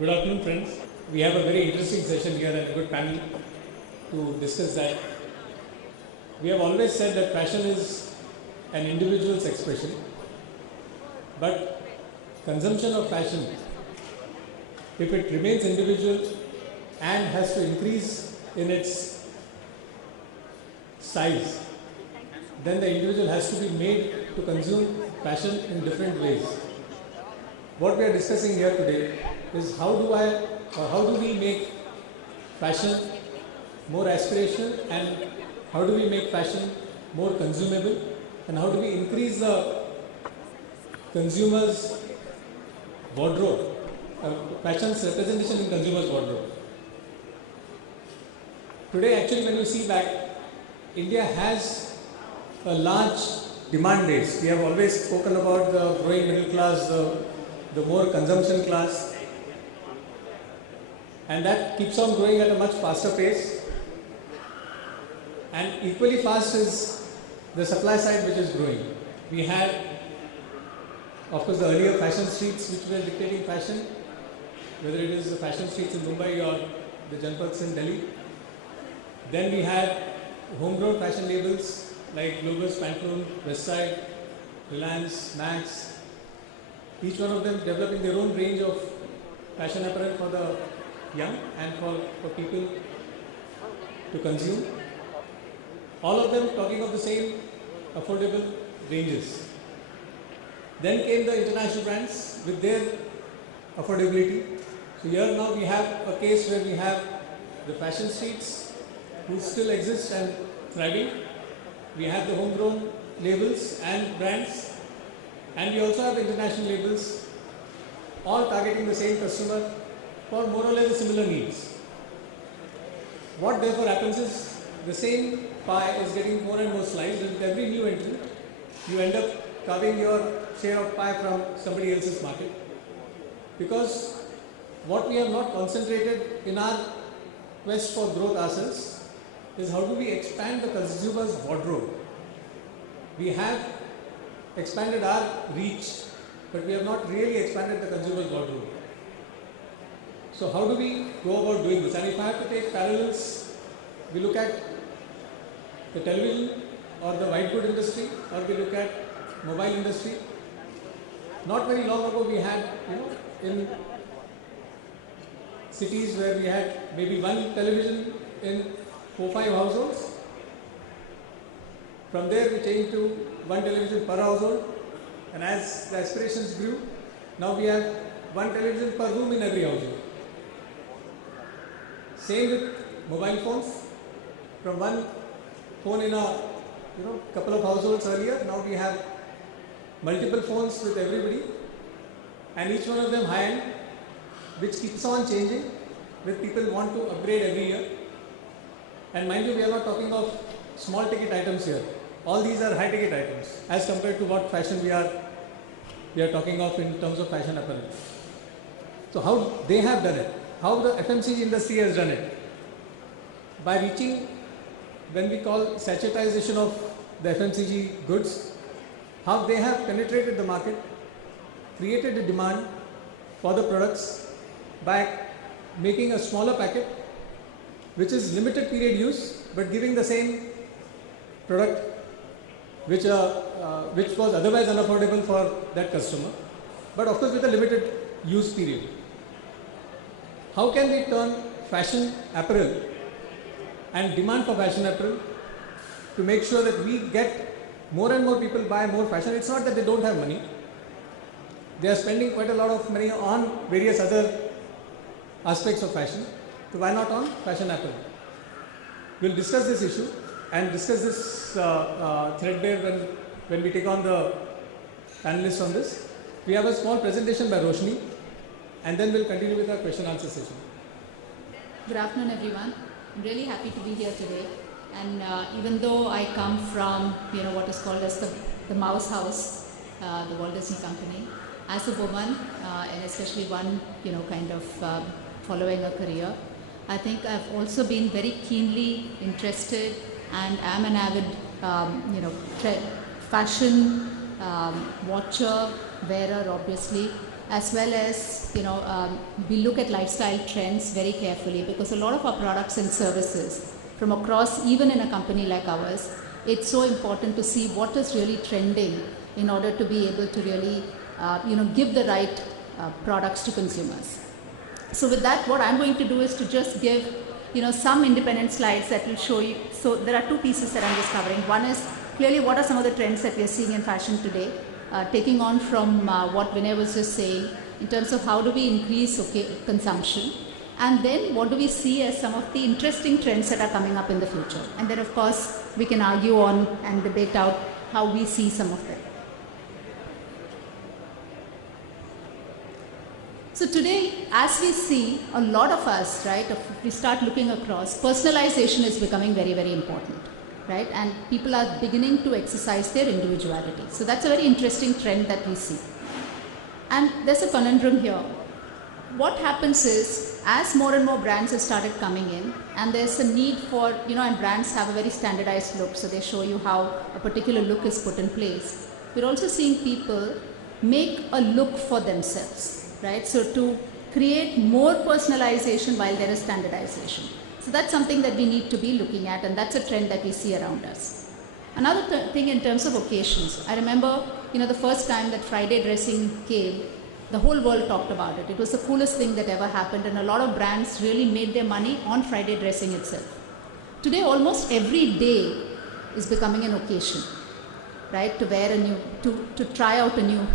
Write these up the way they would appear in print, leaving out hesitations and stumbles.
Good afternoon, friends. We have a very interesting session here and a good panel to discuss that. We have always said that fashion is an individual's expression, but consumption of fashion, if it remains individual and has to increase in its size, then the individual has to be made to consume fashion in different ways. What we are discussing here today is how do we make fashion more aspirational, and how do we make fashion more consumable, and how do we increase the consumer's wardrobe, fashion's representation in consumer's wardrobe. Today, actually, when you see back, India has a large demand base. We have always spoken about the growing middle class, the more consumption class, and that keeps on growing at a much faster pace. And equally fast is the supply side, which is growing. We had, of course, the earlier fashion streets which were dictating fashion, whether it is the fashion streets in Mumbai or the Janpaths in Delhi. Then we had homegrown fashion labels like Logos, Pantaloon, Westside, Reliance, Max, each one of them developing their own range of fashion apparel for the young and for people to consume. All of them talking of the same affordable ranges. Then came the international brands with their affordability. So here now we have a case where we have the fashion streets who still exist and thriving. We have the homegrown labels and brands, and we also have international labels, all targeting the same customer for more or less the similar needs. What therefore happens is the same pie is getting more and more sliced, and with every new entry, you end up carving your share of pie from somebody else's market. Because what we have not concentrated in our quest for growth ourselves is how do we expand the consumer's wardrobe. We have expanded our reach, but we have not really expanded the consumer's wardrobe. So how do we go about doing this? And if I have to take parallels, we look at the television or the white good industry, or we look at mobile industry. Not very long ago we had, in cities where we had maybe one television in 4-5 households. From there we changed to one television per household, and as the aspirations grew, now we have one television per room in every household. Same with mobile phones. From one phone in a couple of households earlier, now we have multiple phones with everybody, and each one of them high-end, which keeps on changing, with people want to upgrade every year. And mind you, we are not talking of small ticket items here. All these are high ticket items as compared to what fashion we are talking of in terms of fashion apparel. So how they have done it, how the FMCG industry has done it, by reaching, when we call sachetization of the FMCG goods, how they have penetrated the market, created a demand for the products by making a smaller packet, which is limited period use, but giving the same product which was otherwise unaffordable for that customer, but of course with a limited use period. How can we turn fashion apparel and demand for fashion apparel to make sure that we get more and more people buy more fashion? It's not that they don't have money. They are spending quite a lot of money on various other aspects of fashion. So why not on fashion apparel? We'll discuss this issue and discuss this threadbare when we take on the panelists on this. We have a small presentation by Roshni, and then we'll continue with our question answer session. Good afternoon, everyone. I'm really happy to be here today. And even though I come from what is called as the Mouse House, the Walt Disney Company, as a woman, and especially one kind of following a career, I think I've also been very keenly interested and am an avid fashion watcher wearer, obviously, as well as, we look at lifestyle trends very carefully, because a lot of our products and services from across, even in a company like ours, it's so important to see what is really trending in order to be able to really, give the right products to consumers. So with that, what I'm going to do is to just give, some independent slides that will show you. So there are two pieces that I'm just covering. One is clearly what are some of the trends that we are seeing in fashion today, taking on from what Vinay was just saying in terms of how do we increase consumption, and then what do we see as some of the interesting trends that are coming up in the future. And then of course we can argue on and debate out how we see some of them. So today, as we see, a lot of us, right, if we start looking across, personalization is becoming very, very important, right? And people are beginning to exercise their individuality. So that's a very interesting trend that we see. And there's a conundrum here. What happens is, as more and more brands have started coming in, and there's a need for, and brands have a very standardized look, so they show you how a particular look is put in place. We're also seeing people make a look for themselves. Right? So to create more personalization while there is standardization. So that's something that we need to be looking at, and that's a trend that we see around us. Another thing in terms of occasions, I remember, the first time that Friday dressing came, the whole world talked about it. It was the coolest thing that ever happened, and a lot of brands really made their money on Friday dressing itself. Today, almost every day is becoming an occasion, right? To wear a new, to try out a new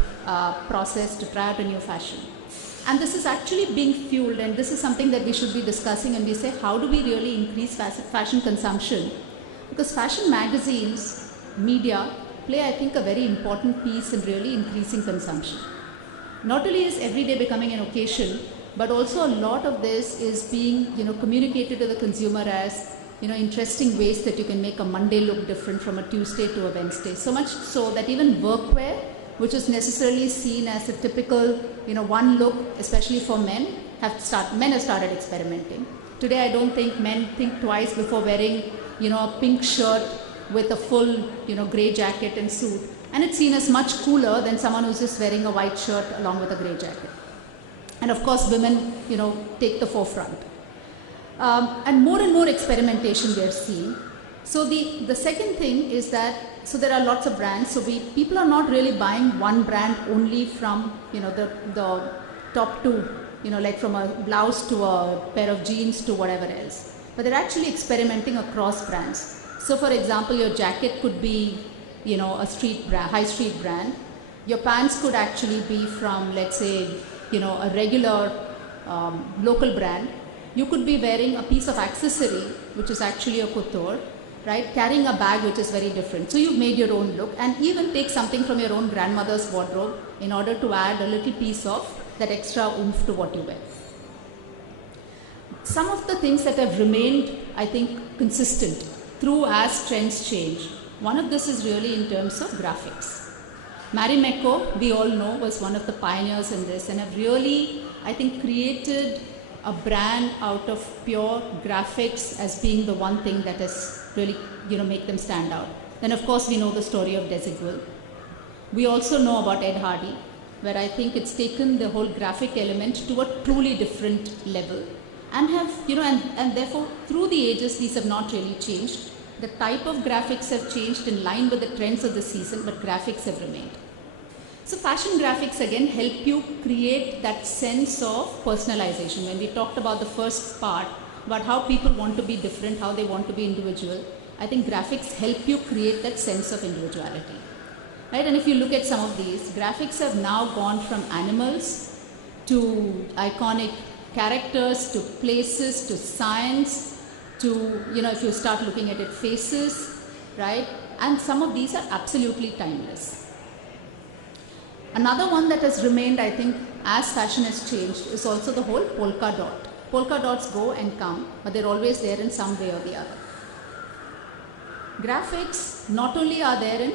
process, to try out a new fashion. And this is actually being fueled, and this is something that we should be discussing, and we say, how do we really increase fashion consumption? Because fashion magazines, media, play, I think, a very important piece in really increasing consumption. Not only is every day becoming an occasion, but also a lot of this is being, communicated to the consumer as, interesting ways that you can make a Monday look different from a Tuesday to a Wednesday. So much so that even workwear, which is necessarily seen as a typical, one look, especially for men, men have started experimenting. Today, I don't think men think twice before wearing, a pink shirt with a full, grey jacket and suit. And it's seen as much cooler than someone who's just wearing a white shirt along with a grey jacket. And of course, women, take the forefront. And more experimentation we are seeing. So the second thing is that, so there are lots of brands. So people are not really buying one brand only from, the top two, like from a blouse to a pair of jeans to whatever else. But they're actually experimenting across brands. So for example, your jacket could be, a street brand, high street brand. Your pants could actually be from, let's say, a regular local brand. You could be wearing a piece of accessory, which is actually a couture, right? Carrying a bag, which is very different. So you've made your own look, and even take something from your own grandmother's wardrobe in order to add a little piece of that extra oomph to what you wear. Some of the things that have remained, I think, consistent through as trends change. One of this is really in terms of graphics. Marimekko, we all know, was one of the pioneers in this, and have really, I think, created a brand out of pure graphics as being the one thing that has really, make them stand out. Then of course we know the story of Desigual. We also know about Ed Hardy, where I think it's taken the whole graphic element to a truly different level, and have, and therefore through the ages these have not really changed. The type of graphics have changed in line with the trends of the season, but graphics have remained. So fashion graphics again help you create that sense of personalization. When we talked about the first part, about how people want to be different, how they want to be individual, I think graphics help you create that sense of individuality. Right? And if you look at some of these, graphics have now gone from animals to iconic characters, to places, to science, to, if you start looking at it, faces, right? And some of these are absolutely timeless. Another one that has remained, I think, as fashion has changed is also the whole polka dot. Polka dots go and come, but they're always there in some way or the other. Graphics not only are there in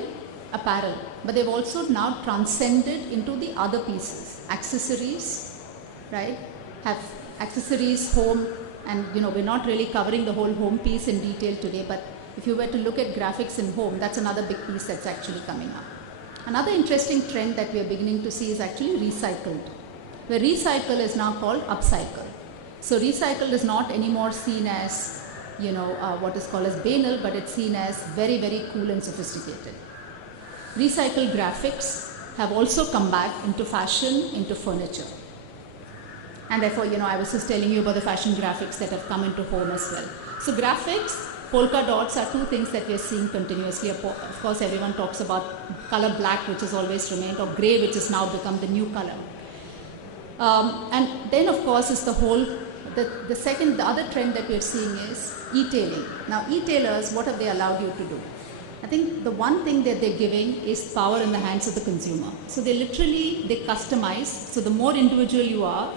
apparel, but they've also now transcended into the other pieces. Accessories, right? Have accessories, home, and we're not really covering the whole home piece in detail today, but if you were to look at graphics in home, that's another big piece that's actually coming up. Another interesting trend that we are beginning to see is actually recycled, where recycle is now called upcycle. So recycled is not anymore seen as, what is called as banal, but it's seen as very, very cool and sophisticated. Recycled graphics have also come back into fashion, into furniture. And therefore, I was just telling you about the fashion graphics that have come into home as well. So graphics, polka dots are two things that we are seeing continuously. Of course, everyone talks about color black, which has always remained, or grey, which has now become the new color. And then, of course, is the whole, the other trend that we are seeing is e-tailing. Now, e-tailers, what have they allowed you to do? I think the one thing that they're giving is power in the hands of the consumer. So they customize. So the more individual you are,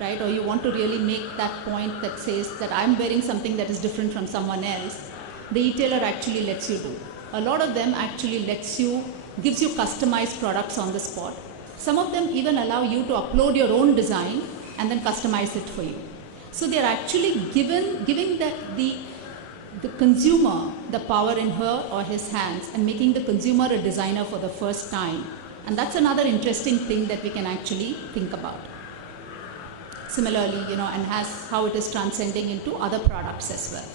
right, or you want to really make that point that says that I'm wearing something that is different from someone else, the e-tailer actually lets you do. A lot of them actually gives you customized products on the spot. Some of them even allow you to upload your own design and then customize it for you. So they're actually giving the consumer the power in her or his hands and making the consumer a designer for the first time. And that's another interesting thing that we can actually think about. Similarly, and how it is transcending into other products as well.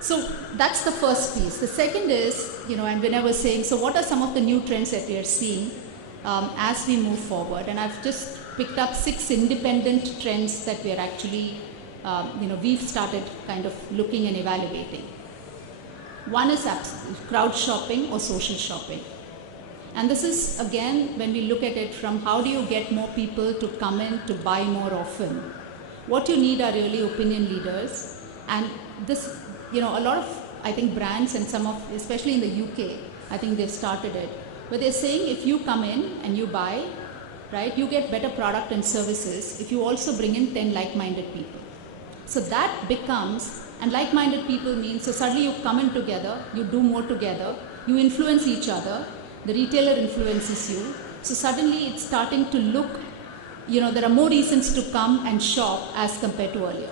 So that's the first piece. The second is, and when I was saying, so what are some of the new trends that we are seeing as we move forward? And I've just picked up 6 independent trends that we are actually, we've started kind of looking and evaluating. One is crowd shopping or social shopping. And this is, again, when we look at it from how do you get more people to come in to buy more often. What you need are really opinion leaders. And this, a lot of, I think, brands and especially in the UK, I think they've started it, where they're saying if you come in and you buy, right, you get better product and services if you also bring in 10 like-minded people. So that becomes, and like-minded people means, so suddenly you come in together, you do more together, you influence each other, the retailer influences you. So suddenly it's starting to look, there are more reasons to come and shop as compared to earlier.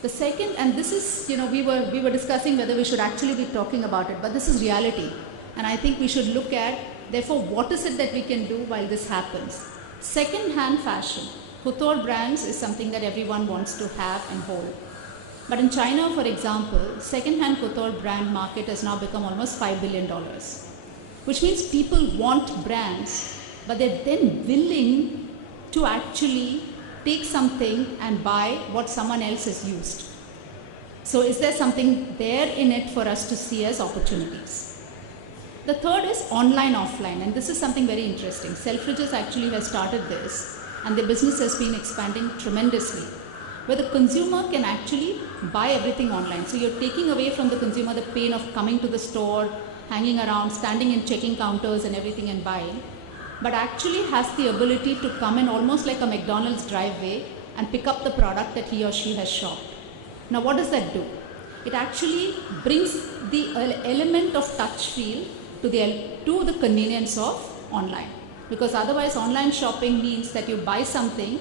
The second, and this is, we were discussing whether we should actually be talking about it, but this is reality. And I think we should look at, therefore, what is it that we can do while this happens? Second-hand fashion. Couture brands is something that everyone wants to have and hold. But in China, for example, second-hand couture brand market has now become almost $5 billion. Which means people want brands, but they're then willing to actually take something and buy what someone else has used. So is there something there in it for us to see as opportunities? The third is online, offline, and this is something very interesting. Selfridges actually has started this, and their business has been expanding tremendously, where the consumer can actually buy everything online. So you're taking away from the consumer the pain of coming to the store, hanging around, standing in checking counters and everything and buying, but actually has the ability to come in almost like a McDonald's driveway and pick up the product that he or she has shopped. Now what does that do? It actually brings the element of touch feel to the convenience of online. Because otherwise online shopping means that you buy something,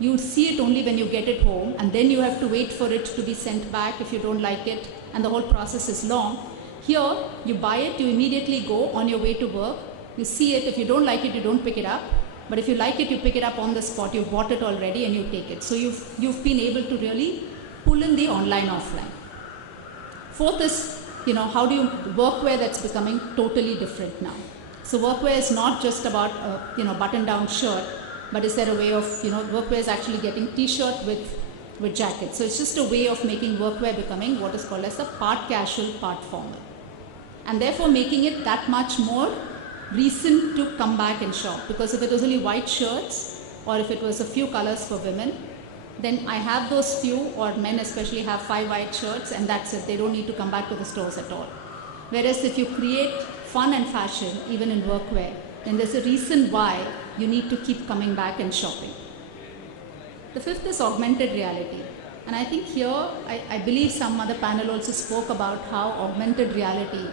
you see it only when you get it home, and then you have to wait for it to be sent back if you don't like it, and the whole process is long. Here, you buy it, you immediately go on your way to work, you see it, if you don't like it, you don't pick it up, but if you like it, you pick it up on the spot, you've bought it already and you take it. So you've been able to really pull in the online, offline. Fourth is, how do you, workwear that's becoming totally different now. So workwear is not just about a, button-down shirt, but is there a way of, workwear is actually getting t-shirt with jackets. So it's just a way of making workwear becoming what is called as the part casual, part formal. And therefore making it that much more reason to come back and shop. Because if it was only white shirts, or if it was a few colors for women, then I have those few, or men especially have 5 white shirts, and that's it. They don't need to come back to the stores at all. Whereas if you create fun and fashion, even in workwear, then there's a reason why you need to keep coming back and shopping. The fifth is augmented reality. And I think here, I believe some other panel also spoke about how augmented reality,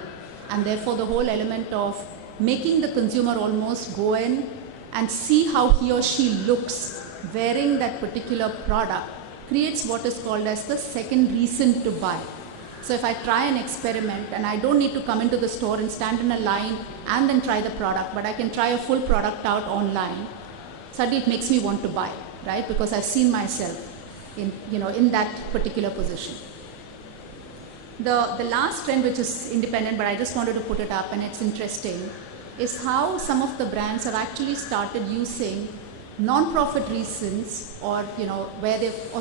and therefore the whole element of making the consumer almost go in and see how he or she looks wearing that particular product, creates what is called as the second reason to buy. So if I try an experiment and I don't need to come into the store and stand in a line and then try the product, but I can try a full product out online, suddenly it makes me want to buy, right? Because I've seen myself in that particular position. The last trend, which is independent, but I just wanted to put it up and it's interesting, is how some of the brands have actually started using non-profit reasons or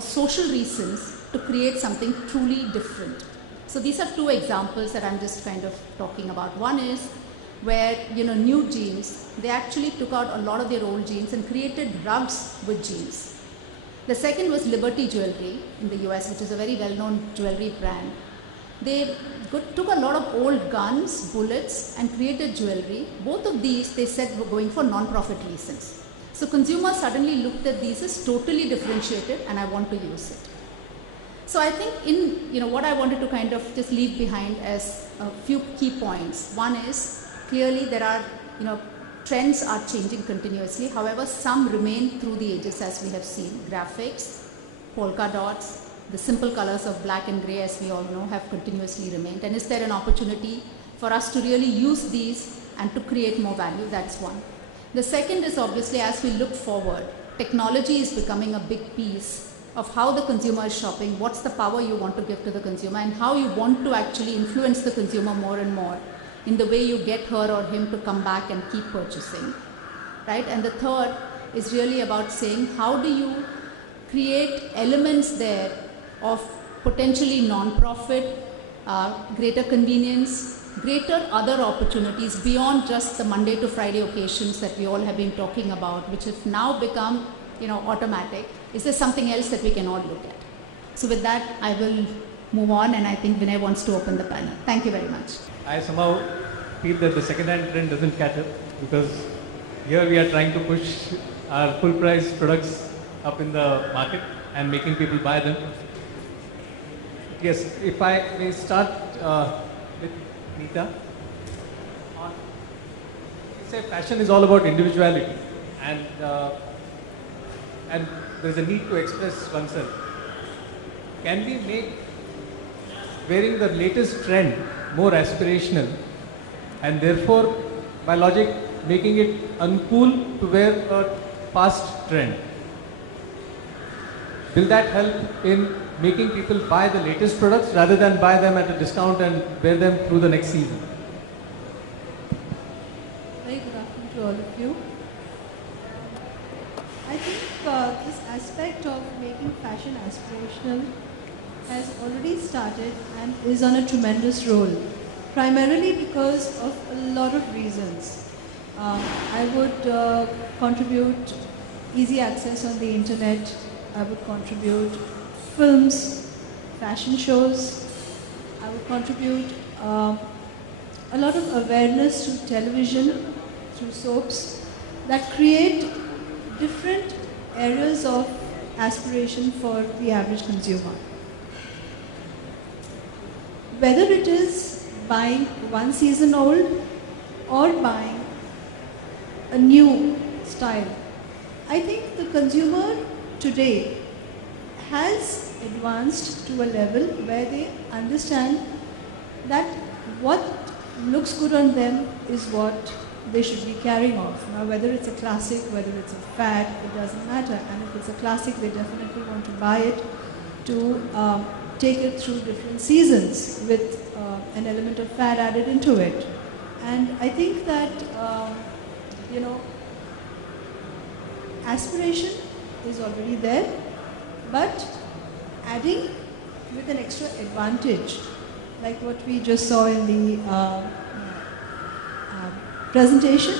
social reasons to create something truly different. So these are two examples that I'm just kind of talking about. One is where new jeans, they actually took out a lot of their old jeans and created rugs with jeans. The second was Liberty Jewelry in the US, which is a very well-known jewelry brand. They took a lot of old guns, bullets, and created jewelry. Both of these, they said, were going for non-profit reasons. So consumers suddenly looked at these as totally differentiated, and I want to use it. So I think what I wanted to kind of just leave behind as a few key points. One is clearly there are, trends are changing continuously. However, some remain through the ages, as we have seen. Graphics, polka dots, the simple colors of black and grey, as we all know, have continuously remained. And is there an opportunity for us to really use these and to create more value? That's one. The second is obviously, as we look forward, technology is becoming a big piece of how the consumer is shopping, what's the power you want to give to the consumer, and how you want to actually influence the consumer more and more in the way you get her or him to come back and keep purchasing, right? And the third is really about saying, how do you create elements there of potentially non-profit, greater convenience, greater other opportunities beyond just the Monday to Friday occasions that we all have been talking about, which have now become automatic. Is there something else that we can all look at? So with that, I will move on, and I think Vinay wants to open the panel. Thank you very much. I somehow feel that the second-hand trend doesn't catch up, because here we are trying to push our full-price products up in the market and making people buy them. Yes, if I may start with Neeta. Say fashion is all about individuality, and there's a need to express oneself. Can we make wearing the latest trend more aspirational, and therefore, by logic, making it uncool to wear a past trend? Will that help in making people buy the latest products rather than buy them at a discount and wear them through the next season? Very good afternoon to all of you. I think this aspect of making fashion aspirational has already started and is on a tremendous roll, primarily because of a lot of reasons. I would contribute easy access on the internet. I would contribute films, fashion shows. I would contribute a lot of awareness through television, through soaps, that create different areas of aspiration for the average consumer. Whether it is buying one season old or buying a new style, I think the consumer today has advanced to a level where they understand that what looks good on them is what they should be carrying off. Now, whether it's a classic, whether it's a fad, it doesn't matter. And if it's a classic, they definitely want to buy it to take it through different seasons with an element of fad added into it. And I think that, aspiration is already there, but adding with an extra advantage, like what we just saw in the presentation,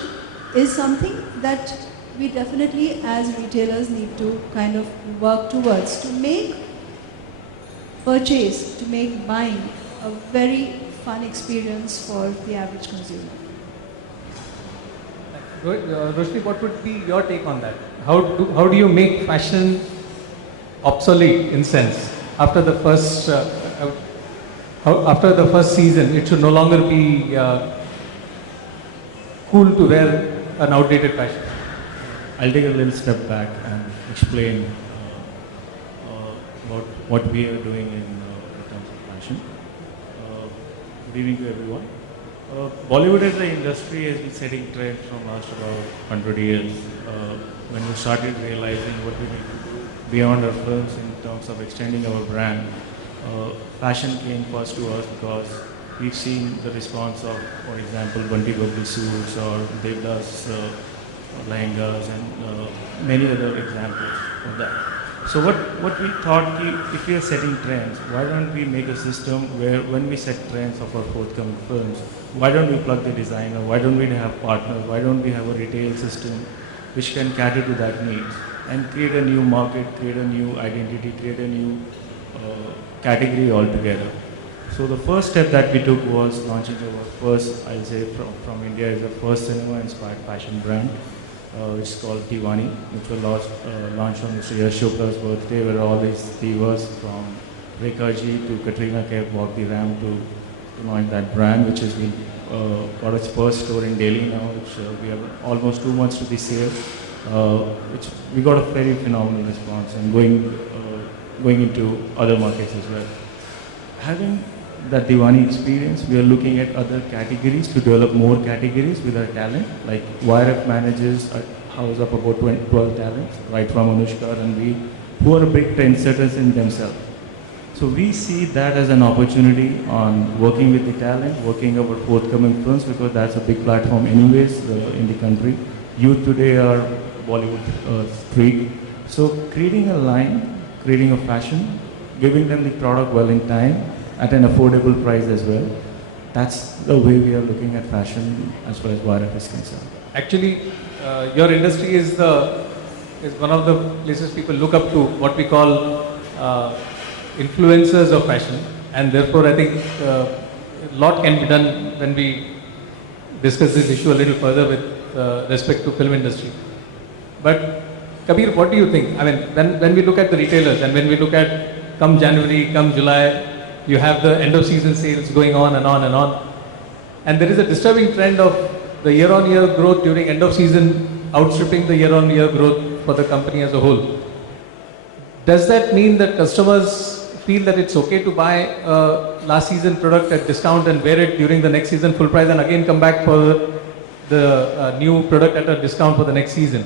is something that we definitely as retailers need to kind of work towards, to make purchase, to make buying a very fun experience for the average consumer. Roshni, what would be your take on that? How do you make fashion obsolete in sense? After the first season, it should no longer be cool to wear an outdated fashion. I'll take a little step back and explain about what we are doing in terms of fashion. Good evening to everyone. Bollywood as an industry has been setting trends from last about 100 years. When we started realizing what we need to do beyond our films in terms of extending our brand, fashion came first to us because we've seen the response of, for example, Bunty Babli suits or Devdas lehengas and many other examples of that. So what we thought, if we are setting trends, why don't we make a system where when we set trends of our forthcoming films, why don't we plug the designer, why don't we have partners, why don't we have a retail system which can cater to that need and create a new market, create a new identity, create a new category altogether. So the first step that we took was launching our first, I'll say from India, is the first cinema-inspired fashion brand, which is called Diwani, which was launched on Mr. Yash Chopra's birthday, where all these divas from Rekha Ji to Katrina Kaif walked the ramp to launch that brand, which has been got its first store in Delhi now, which we have almost 2 months to the sale, which we got a very phenomenal response and going into other markets as well. Having that Diwani experience, we are looking at other categories to develop more categories with our talent. Like YRF manages a house of about 12 talents, right from Anushka and Ranveer, who are big trendsetters in themselves. So we see that as an opportunity on working with the talent, working our forthcoming films, because that's a big platform anyways in the country. Youth today are Bollywood street. So creating a line, creating a fashion, giving them the product well in time at an affordable price as well. That's the way we are looking at fashion as far as YRF is concerned. Actually, your industry is one of the places people look up to, what we call influencers of fashion, and therefore I think a lot can be done when we discuss this issue a little further with respect to film industry. But Kabir, what do you think? I mean, when we look at the retailers and when we look at come January, come July, you have the end of season sales going on and on and on. And there is a disturbing trend of the year-on-year growth during end of season outstripping the year-on-year growth for the company as a whole. Does that mean that customers feel that it's okay to buy a last season product at discount and wear it during the next season full price and again come back for the new product at a discount for the next season?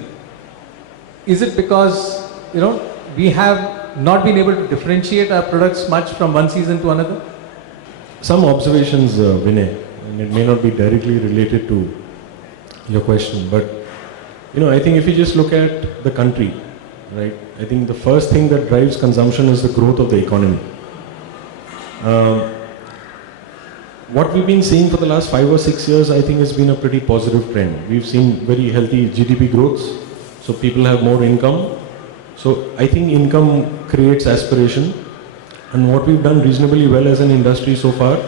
Is it because, we have not been able to differentiate our products much from one season to another? Some observations, Vinay, and it may not be directly related to your question, but I think if you just look at the country, right, I think the first thing that drives consumption is the growth of the economy. What we've been seeing for the last 5 or 6 years, I think, has been a pretty positive trend. We've seen very healthy GDP growths, so people have more income. So I think income creates aspiration, and what we've done reasonably well as an industry so far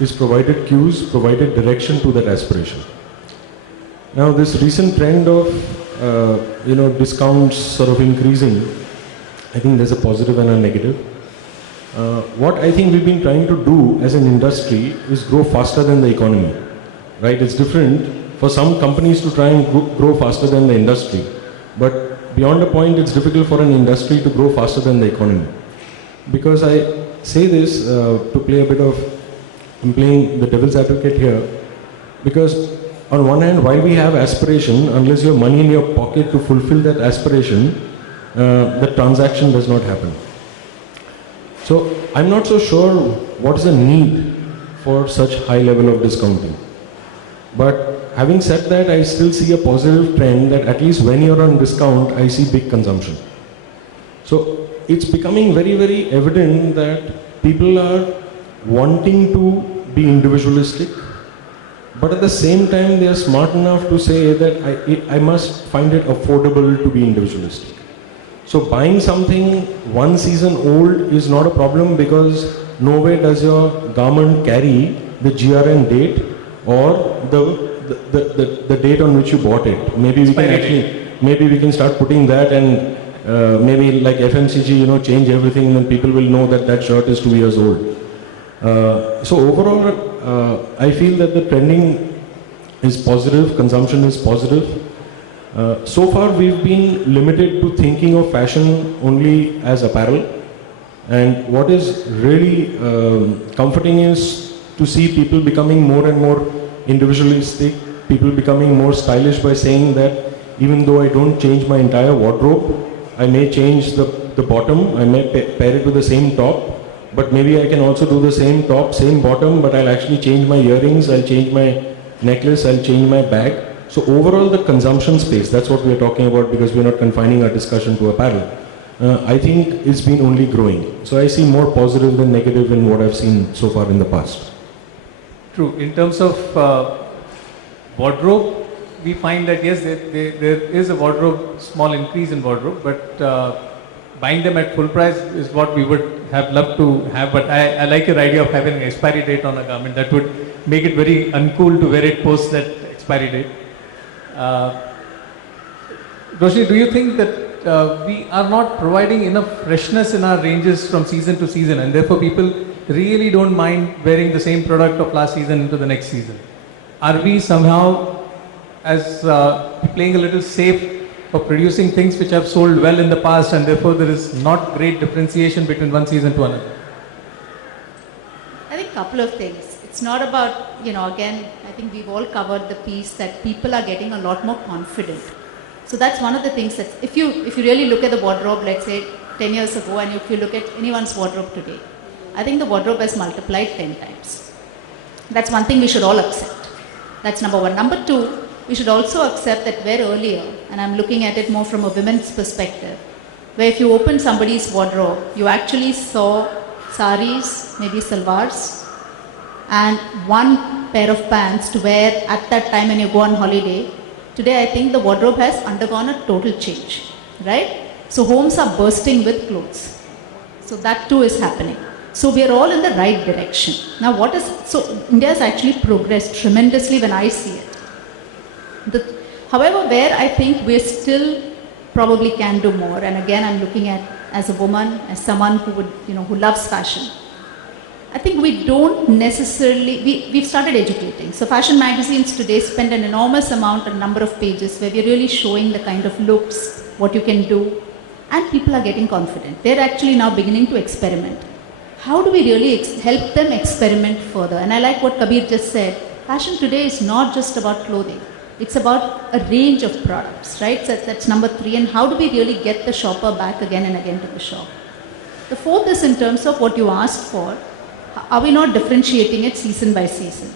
is provided cues, provided direction to that aspiration. Now this recent trend of discounts sort of increasing, I think there's a positive and a negative. What I think we've been trying to do as an industry is grow faster than the economy, right? It's different for some companies to try and grow faster than the industry, but beyond a point, it's difficult for an industry to grow faster than the economy. Because I say this to play a bit of, I'm playing the devil's advocate here, because on one hand, while we have aspiration, unless you have money in your pocket to fulfill that aspiration, the transaction does not happen. So I'm not so sure what is the need for such high level of discounting. But having said that, I still see a positive trend that at least when you're on discount, I see big consumption. So it's becoming very, very evident that people are wanting to be individualistic, but at the same time they are smart enough to say that I must find it affordable to be individualistic. So buying something 1 season old is not a problem, because nowhere does your garment carry the GRN date or the date on which you bought it. Maybe we can start putting that, and maybe like FMCG, change everything, and then people will know that that shirt is 2 years old. So overall, I feel that the trending is positive, consumption is positive. So far we've been limited to thinking of fashion only as apparel, and what is really comforting is to see people becoming more and more individualistic, people becoming more stylish by saying that even though I don't change my entire wardrobe, I may change the bottom, I may pair it with the same top, but maybe I can also do the same top, same bottom, but I'll actually change my earrings, I'll change my necklace, I'll change my bag. So overall the consumption space, that's what we're talking about because we're not confining our discussion to apparel. I think it's been only growing. So I see more positive than negative in what I've seen so far in the past. True. In terms of wardrobe, we find that yes, there is a wardrobe, small increase in wardrobe, but buying them at full price is what we would have loved to have. But I like your idea of having an expiry date on a garment. That would make it very uncool to wear it post that expiry date. Roshni, do you think that we are not providing enough freshness in our ranges from season to season, and therefore people really don't mind wearing the same product of last season into the next season? Are we somehow as playing a little safe of producing things which have sold well in the past, and therefore there is not great differentiation between one season to another? I think a couple of things. It's not about, again, I think we've all covered the piece that people are getting a lot more confident. So that's one of the things that if you really look at the wardrobe, let's say 10 years ago, and if you look at anyone's wardrobe today, I think the wardrobe has multiplied 10 times. That's one thing we should all accept. That's number one. Number two, we should also accept that where earlier, and I'm looking at it more from a women's perspective, where if you open somebody's wardrobe, you actually saw saris, maybe salwars, and one pair of pants to wear at that time when you go on holiday. Today, I think the wardrobe has undergone a total change, right? So homes are bursting with clothes. So that too is happening. So we are all in the right direction. Now India has actually progressed tremendously when I see it. However, where I think we still probably can do more, and again I'm looking at as a woman, as someone who would, who loves fashion, I think we don't necessarily, we've started educating. So fashion magazines today spend an enormous amount, a number of pages where we're really showing the kind of looks, what you can do, and people are getting confident. They're actually now beginning to experiment. How do we really help them experiment further? And I like what Kabir just said. Fashion today is not just about clothing. It's about a range of products, right? So that's number three. And how do we really get the shopper back again and again to the shop? The fourth is in terms of what you asked for. Are we not differentiating it season by season?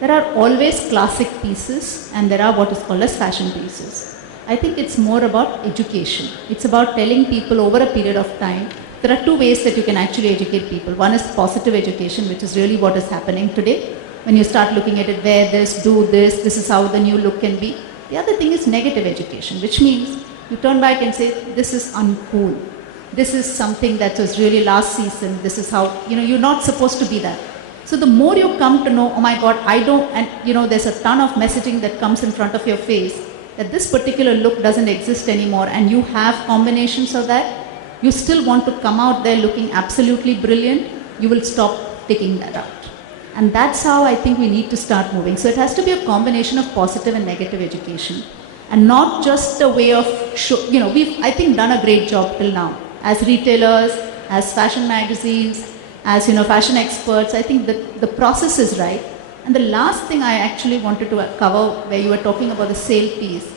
There are always classic pieces and there are what is called as fashion pieces. I think it's more about education. It's about telling people over a period of time. There are two ways that you can actually educate people. One is positive education, which is really what is happening today. When you start looking at it, wear this, do this, this is how the new look can be. The other thing is negative education, which means you turn back and say, this is uncool. This is something that was really last season. This is how, you're not supposed to be that. So the more you come to know, oh my God, I don't, and there's a ton of messaging that comes in front of your face that this particular look doesn't exist anymore, and you have combinations of that, you still want to come out there looking absolutely brilliant, you will stop taking that out. And that's how I think we need to start moving. So it has to be a combination of positive and negative education, and not just a way of, we've, I think, done a great job till now. As retailers, as fashion magazines, as fashion experts, I think that the process is right. And the last thing I actually wanted to cover, where you were talking about the sale piece,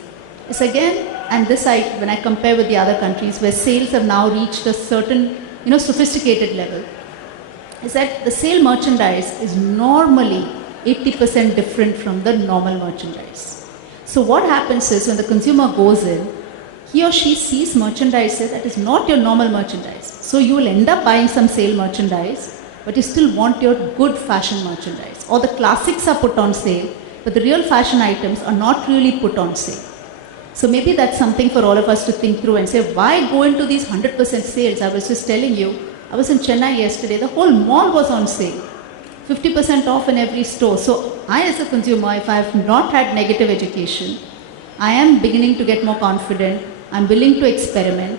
is again, and this when I compare with the other countries where sales have now reached a certain, sophisticated level, is that the sale merchandise is normally 80% different from the normal merchandise. So what happens is when the consumer goes in, he or she sees merchandise that is not your normal merchandise. So you will end up buying some sale merchandise, but you still want your good fashion merchandise. Or the classics are put on sale, but the real fashion items are not really put on sale. So maybe that's something for all of us to think through and say, why go into these 100% sales? I was just telling you, I was in Chennai yesterday, the whole mall was on sale. 50% off in every store. So I as a consumer, if I have not had negative education, I am beginning to get more confident. I'm willing to experiment.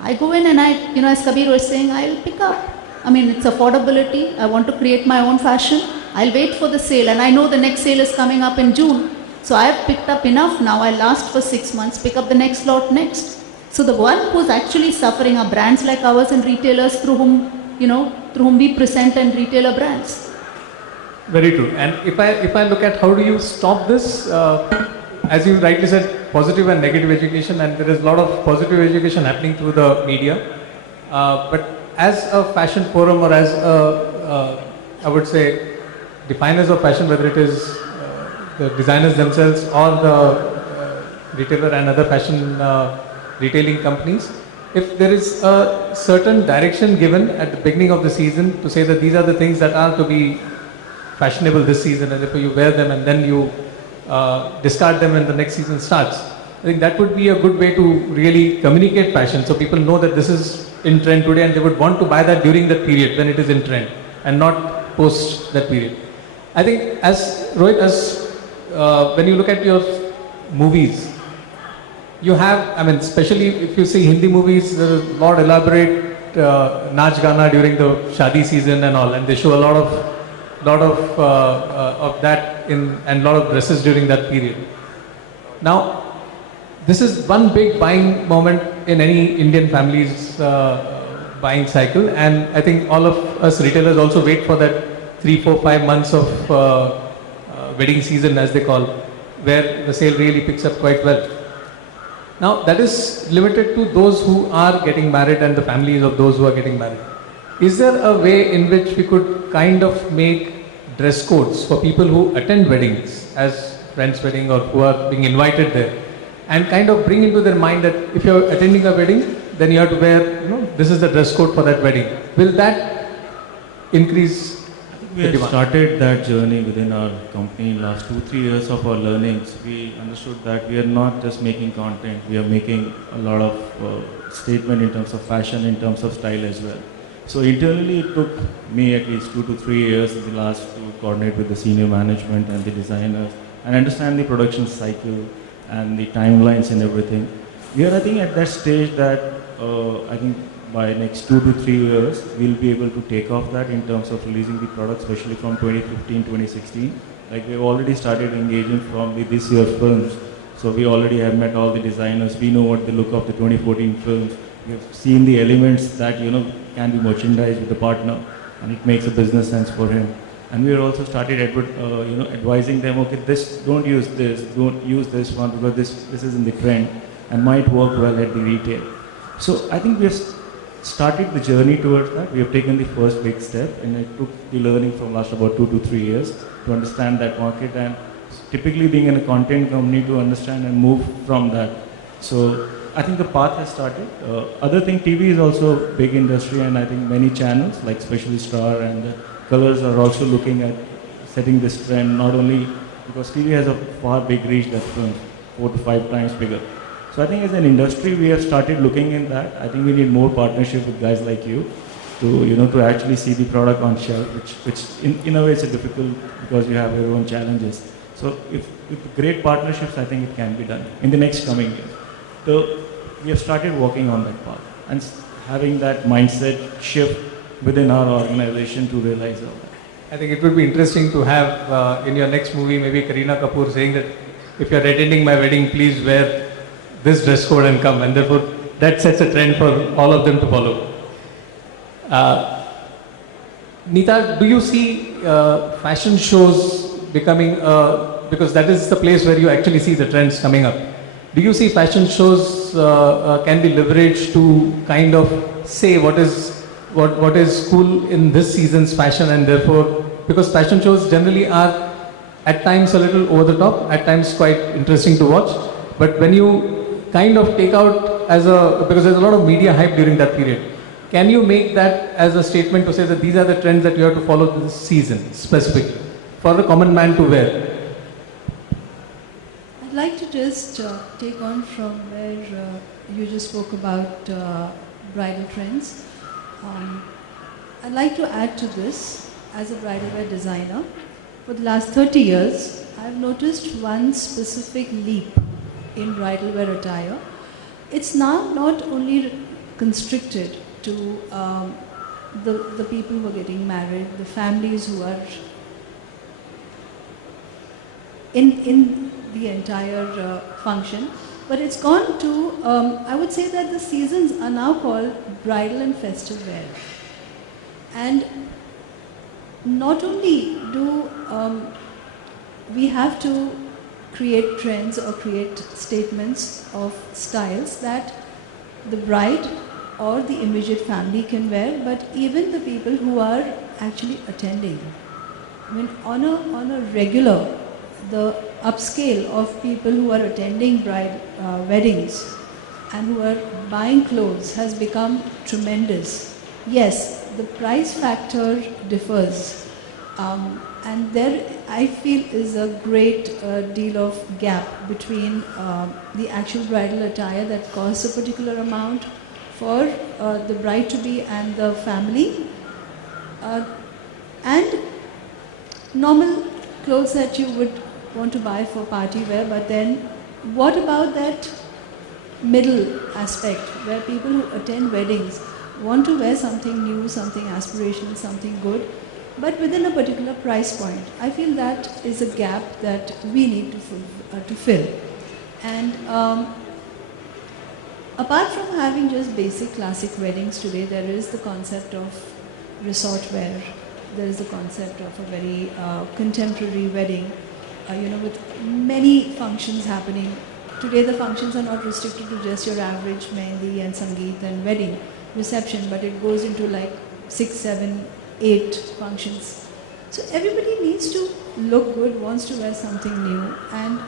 I go in and as Kabir was saying, I'll pick up. I mean, it's affordability. I want to create my own fashion. I'll wait for the sale, and I know the next sale is coming up in June. So I have picked up enough now. I'll last for 6 months, pick up the next lot next. So the one who's actually suffering are brands like ours and retailers through whom we present and retailer brands. Very true. And if I look at how do you stop this, as you rightly said, positive and negative education, and there is a lot of positive education happening through the media. But as a fashion forum or as I would say, definers of fashion, whether it is the designers themselves or the retailer and other fashion retailing companies, if there is a certain direction given at the beginning of the season to say that these are the things that are to be fashionable this season, and if you wear them and then you discard them when the next season starts, I think that would be a good way to really communicate fashion, so people know that this is in trend today and they would want to buy that during that period when it is in trend and not post that period. I think as Rohit, when you look at your movies, you have, I mean, especially if you see Hindi movies, there is a lot elaborate Naach Gana during the Shadi season and all, and they show a lot of that in, and lot of dresses during that period. Now, this is one big buying moment in any Indian family's buying cycle, and I think all of us retailers also wait for that 3, 4, 5 months of wedding season, as they call, where the sale really picks up quite well. Now, that is limited to those who are getting married and the families of those who are getting married. Is there a way in which we could kind of make dress codes for people who attend weddings, as friends' wedding or who are being invited there, and kind of bring into their mind that if you're attending a wedding, then you have to wear, this is the dress code for that wedding. Will that increase? We have started that journey within our company. Last 2-3 years of our learnings, we understood that we are not just making content, we are making a lot of statement in terms of fashion, in terms of style as well. So internally it took me at least 2 to 3 years in the last to coordinate with the senior management and the designers and understand the production cycle and the timelines and everything. We are, I think, at that stage that I think by next 2 to 3 years, we'll be able to take off that in terms of releasing the product, especially from 2015, 2016. Like we've already started engaging from this year's films. So we already have met all the designers. We know what the look of the 2014 films. We've seen the elements that, can be merchandised with the partner, and it makes a business sense for him. And we also started advising them, okay, don't use this one because this is in the trend and might work well at the retail. So I think we have started the journey towards that. We have taken the first big step, and it took the learning from last about 2 to 3 years to understand that market, and typically being in a content company to understand and move from that. So I think the path has started. Other thing, TV is also a big industry, and I think many channels, like especially Star and Colors, are also looking at setting this trend, not only because TV has a far big reach that films, 4 to 5 times bigger. So I think as an industry, we have started looking in that. I think we need more partnership with guys like you to actually see the product on shelf, which in a way is difficult because you have your own challenges. So with great partnerships, I think it can be done in the next coming years. So we have started working on that path and having that mindset shift within our organization to realize all that. I think it would be interesting to have in your next movie maybe Kareena Kapoor saying that if you're attending my wedding, please wear this dress code and come, and therefore that sets a trend for all of them to follow. Nita, do you see fashion shows becoming, because that is the place where you actually see the trends coming up. Do you see fashion shows can be leveraged to kind of say what is cool in this season's fashion, and therefore, because fashion shows generally are at times a little over the top, at times quite interesting to watch, but when you kind of take out because there's a lot of media hype during that period, can you make that as a statement to say that these are the trends that you have to follow this season specifically for the common man to wear? I'd like to just take on from where you just spoke about bridal trends. I'd like to add to this. As a bridal wear designer, for the last 30 years, I've noticed one specific leap in bridal wear attire. It's now not only constricted to the people who are getting married, the families who are in the entire function, but it's gone to, I would say that the seasons are now called bridal and festive wear. And not only do we have to create trends or create statements of styles that the bride or the immediate family can wear, but even the people who are actually attending. I mean, on a regular, the upscale of people who are attending bride weddings and who are buying clothes has become tremendous. Yes, the price factor differs, and there I feel is a great deal of gap between the actual bridal attire that costs a particular amount for the bride-to-be and the family, and normal clothes that you would want to buy for party wear. But then what about that middle aspect where people who attend weddings want to wear something new, something aspirational, something good, but within a particular price point? I feel that is a gap that we need to fill. And apart from having just basic classic weddings today, there is the concept of resort wear. There is the concept of a very contemporary wedding, with many functions happening. Today the functions are not restricted to just your average mehndi and sangeet and wedding reception, but it goes into like 6, 7, 8 functions. So everybody needs to look good, wants to wear something new, and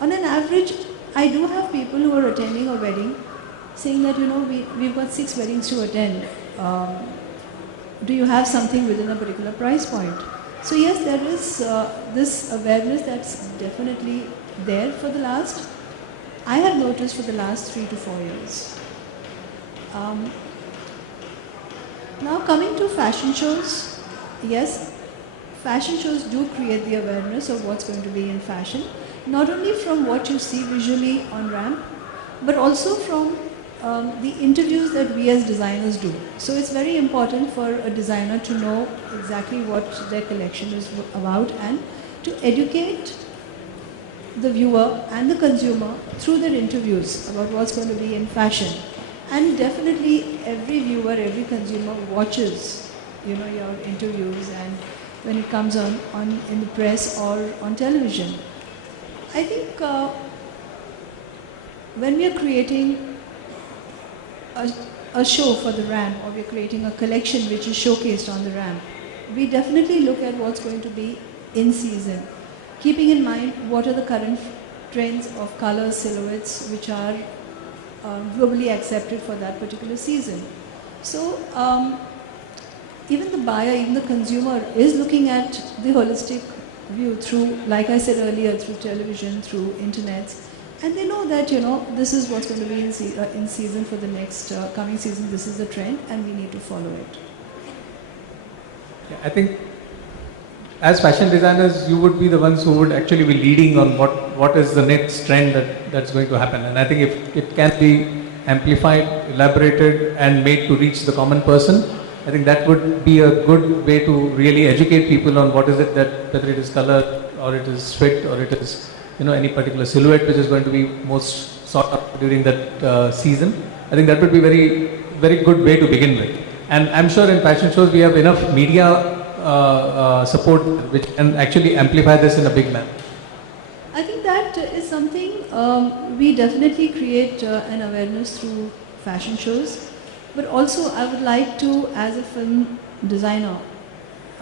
on an average, I do have people who are attending a wedding saying that, we've got 6 weddings to attend. Do you have something within a particular price point? So yes, there is this awareness that's definitely there I have noticed for the last 3 to 4 years. Now coming to fashion shows, yes, fashion shows do create the awareness of what's going to be in fashion, not only from what you see visually on ramp, but also from the interviews that we as designers do. So it's very important for a designer to know exactly what their collection is about and to educate the viewer and the consumer through their interviews about what's going to be in fashion. And definitely every viewer, every consumer watches, your interviews and when it comes on in the press or on television. I think when we are creating a show for the ramp, or we're creating a collection which is showcased on the ramp, we definitely look at what's going to be in season, keeping in mind what are the current trends of colors, silhouettes, which are globally accepted for that particular season. So even the buyer, even the consumer is looking at the holistic view through, like I said earlier, through television, through internet, and they know that, this is what's going to be in season for the next coming season. This is the trend and we need to follow it. Yeah, I think as fashion designers, you would be the ones who would actually be leading on what is the next trend that's going to happen. And I think if it can be amplified, elaborated and made to reach the common person, I think that would be a good way to really educate people on what is it that, whether it is color or it is fit or it is any particular silhouette which is going to be most sought after during that season. I think that would be very, very good way to begin with. And I'm sure in fashion shows we have enough media support which can actually amplify this in a big manner. I think that is something we definitely create an awareness through fashion shows. But also I would like to, as a film designer,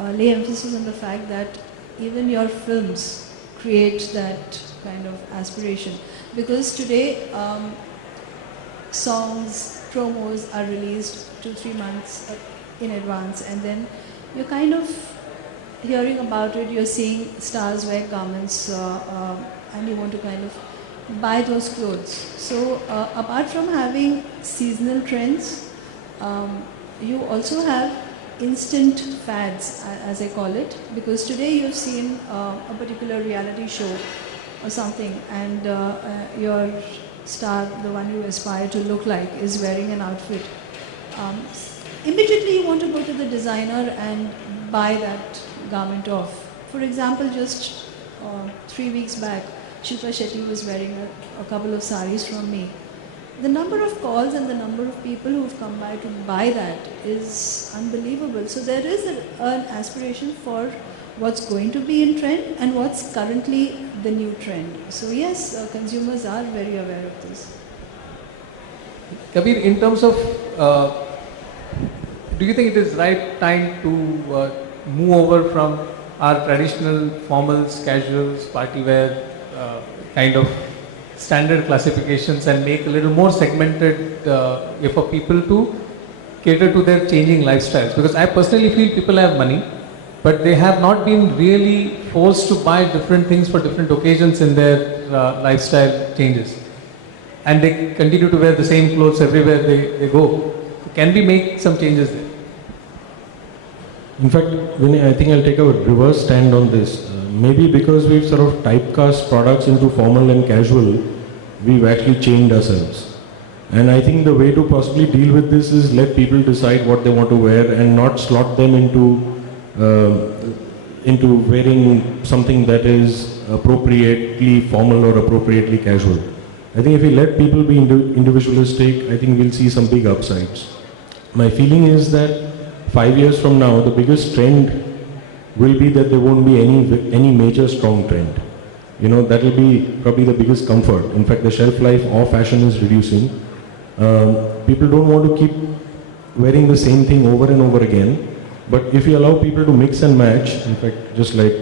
lay emphasis on the fact that even your films create that kind of aspiration. Because today songs, promos are released 2-3 months in advance, and then you're kind of hearing about it, you're seeing stars wear garments and you want to kind of buy those clothes. So apart from having seasonal trends, you also have instant fads, as I call it, because today you've seen a particular reality show or something and your star, the one you aspire to look like, is wearing an outfit. Immediately you want to go to the designer and buy that garment off. For example, just 3 weeks back, Shilpa Shetty was wearing a couple of saris from me. the number of calls and the number of people who've come by to buy that is unbelievable. So there is an aspiration for what's going to be in trend and what's currently the new trend. So yes, consumers are very aware of this. Kabir, in terms of, do you think it is right time to move over from our traditional formals, casuals, party wear kind of standard classifications and make a little more segmented for people to cater to their changing lifestyles? Because I personally feel people have money, but they have not been really forced to buy different things for different occasions in their lifestyle changes. And they continue to wear the same clothes everywhere they go. Can we make some changes there? In fact, Vinay, I think I'll take a reverse stand on this. Maybe because we've sort of typecast products into formal and casual, we've actually chained ourselves. And I think the way to possibly deal with this is let people decide what they want to wear and not slot them into wearing something that is appropriately formal or appropriately casual. I think if we let people be individualistic, I think we'll see some big upsides. My feeling is that 5 years from now, the biggest trend will be that there won't be any major strong trend. You know, that will be probably the biggest comfort. In fact, the shelf life of fashion is reducing. People don't want to keep wearing the same thing over and over again. But if you allow people to mix and match, in fact, just like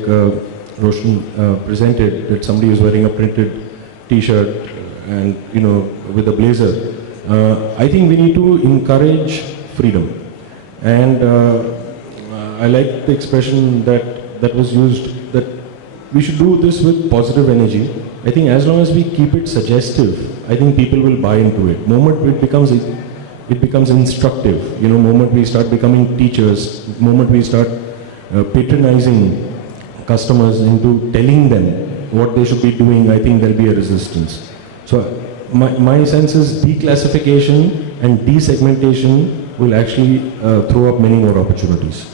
Roshni presented, that somebody is wearing a printed t-shirt and, you know, with a blazer, I think we need to encourage freedom. And I like the expression that was used, that we should do this with positive energy. I think as long as we keep it suggestive, I think people will buy into it. Moment it becomes instructive. You know, moment we start becoming teachers, moment we start patronizing customers into telling them what they should be doing, I think there'll be a resistance. So my sense is declassification and desegmentation will actually throw up many more opportunities.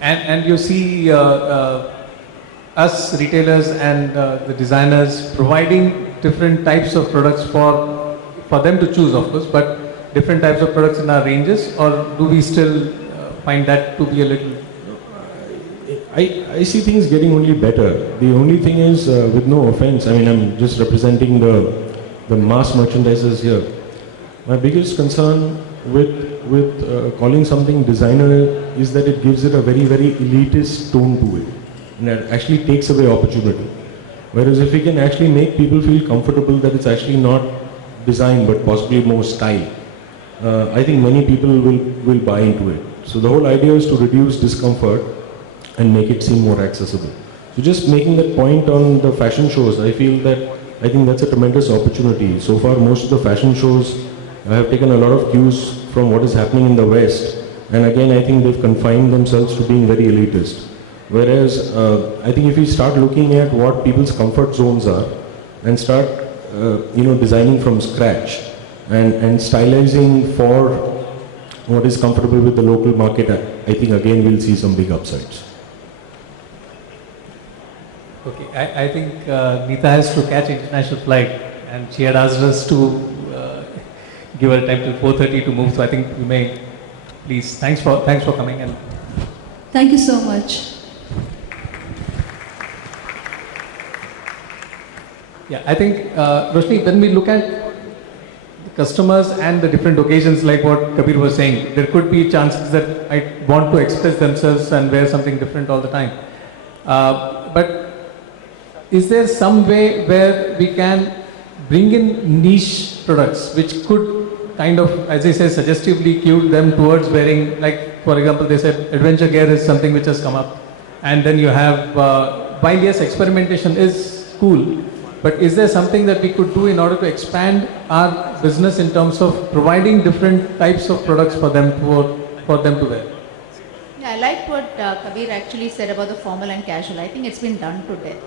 And you see us retailers and the designers providing different types of products for them to choose, of course, but different types of products in our ranges, or do we still find that to be a little? I see things getting only better. The only thing is, with no offense, I mean, I'm just representing the mass merchandisers here. My biggest concern with calling something designer is that it gives it a very, very elitist tone to it. And it actually takes away opportunity. Whereas if we can actually make people feel comfortable that it's actually not design but possibly more style, I think many people will buy into it. So the whole idea is to reduce discomfort and make it seem more accessible. So just making that point on the fashion shows, I think that's a tremendous opportunity. So far most of the fashion shows have taken a lot of cues from what is happening in the West, and again I think they've confined themselves to being very elitist. Whereas I think if we start looking at what people's comfort zones are and start designing from scratch and stylizing for what is comfortable with the local market, I think again we'll see some big upsides. Okay, I think Neeta has to catch international flight, and she had asked us to give her time till 4:30 to move. So I think we may please. Thanks for coming. And thank you so much. yeah, I think Roshni, when we look at the customers and the different occasions, like what Kabir was saying, there could be chances that I want to express themselves and wear something different all the time. But is there some way where we can bring in niche products which could kind of, as I say, suggestively cue them towards wearing, like for example they said adventure gear is something which has come up, and then you have, while yes, experimentation is cool, but is there something that we could do in order to expand our business in terms of providing different types of products for them to wear? Yeah, I like what Kabir actually said about the formal and casual. I think it's been done to death.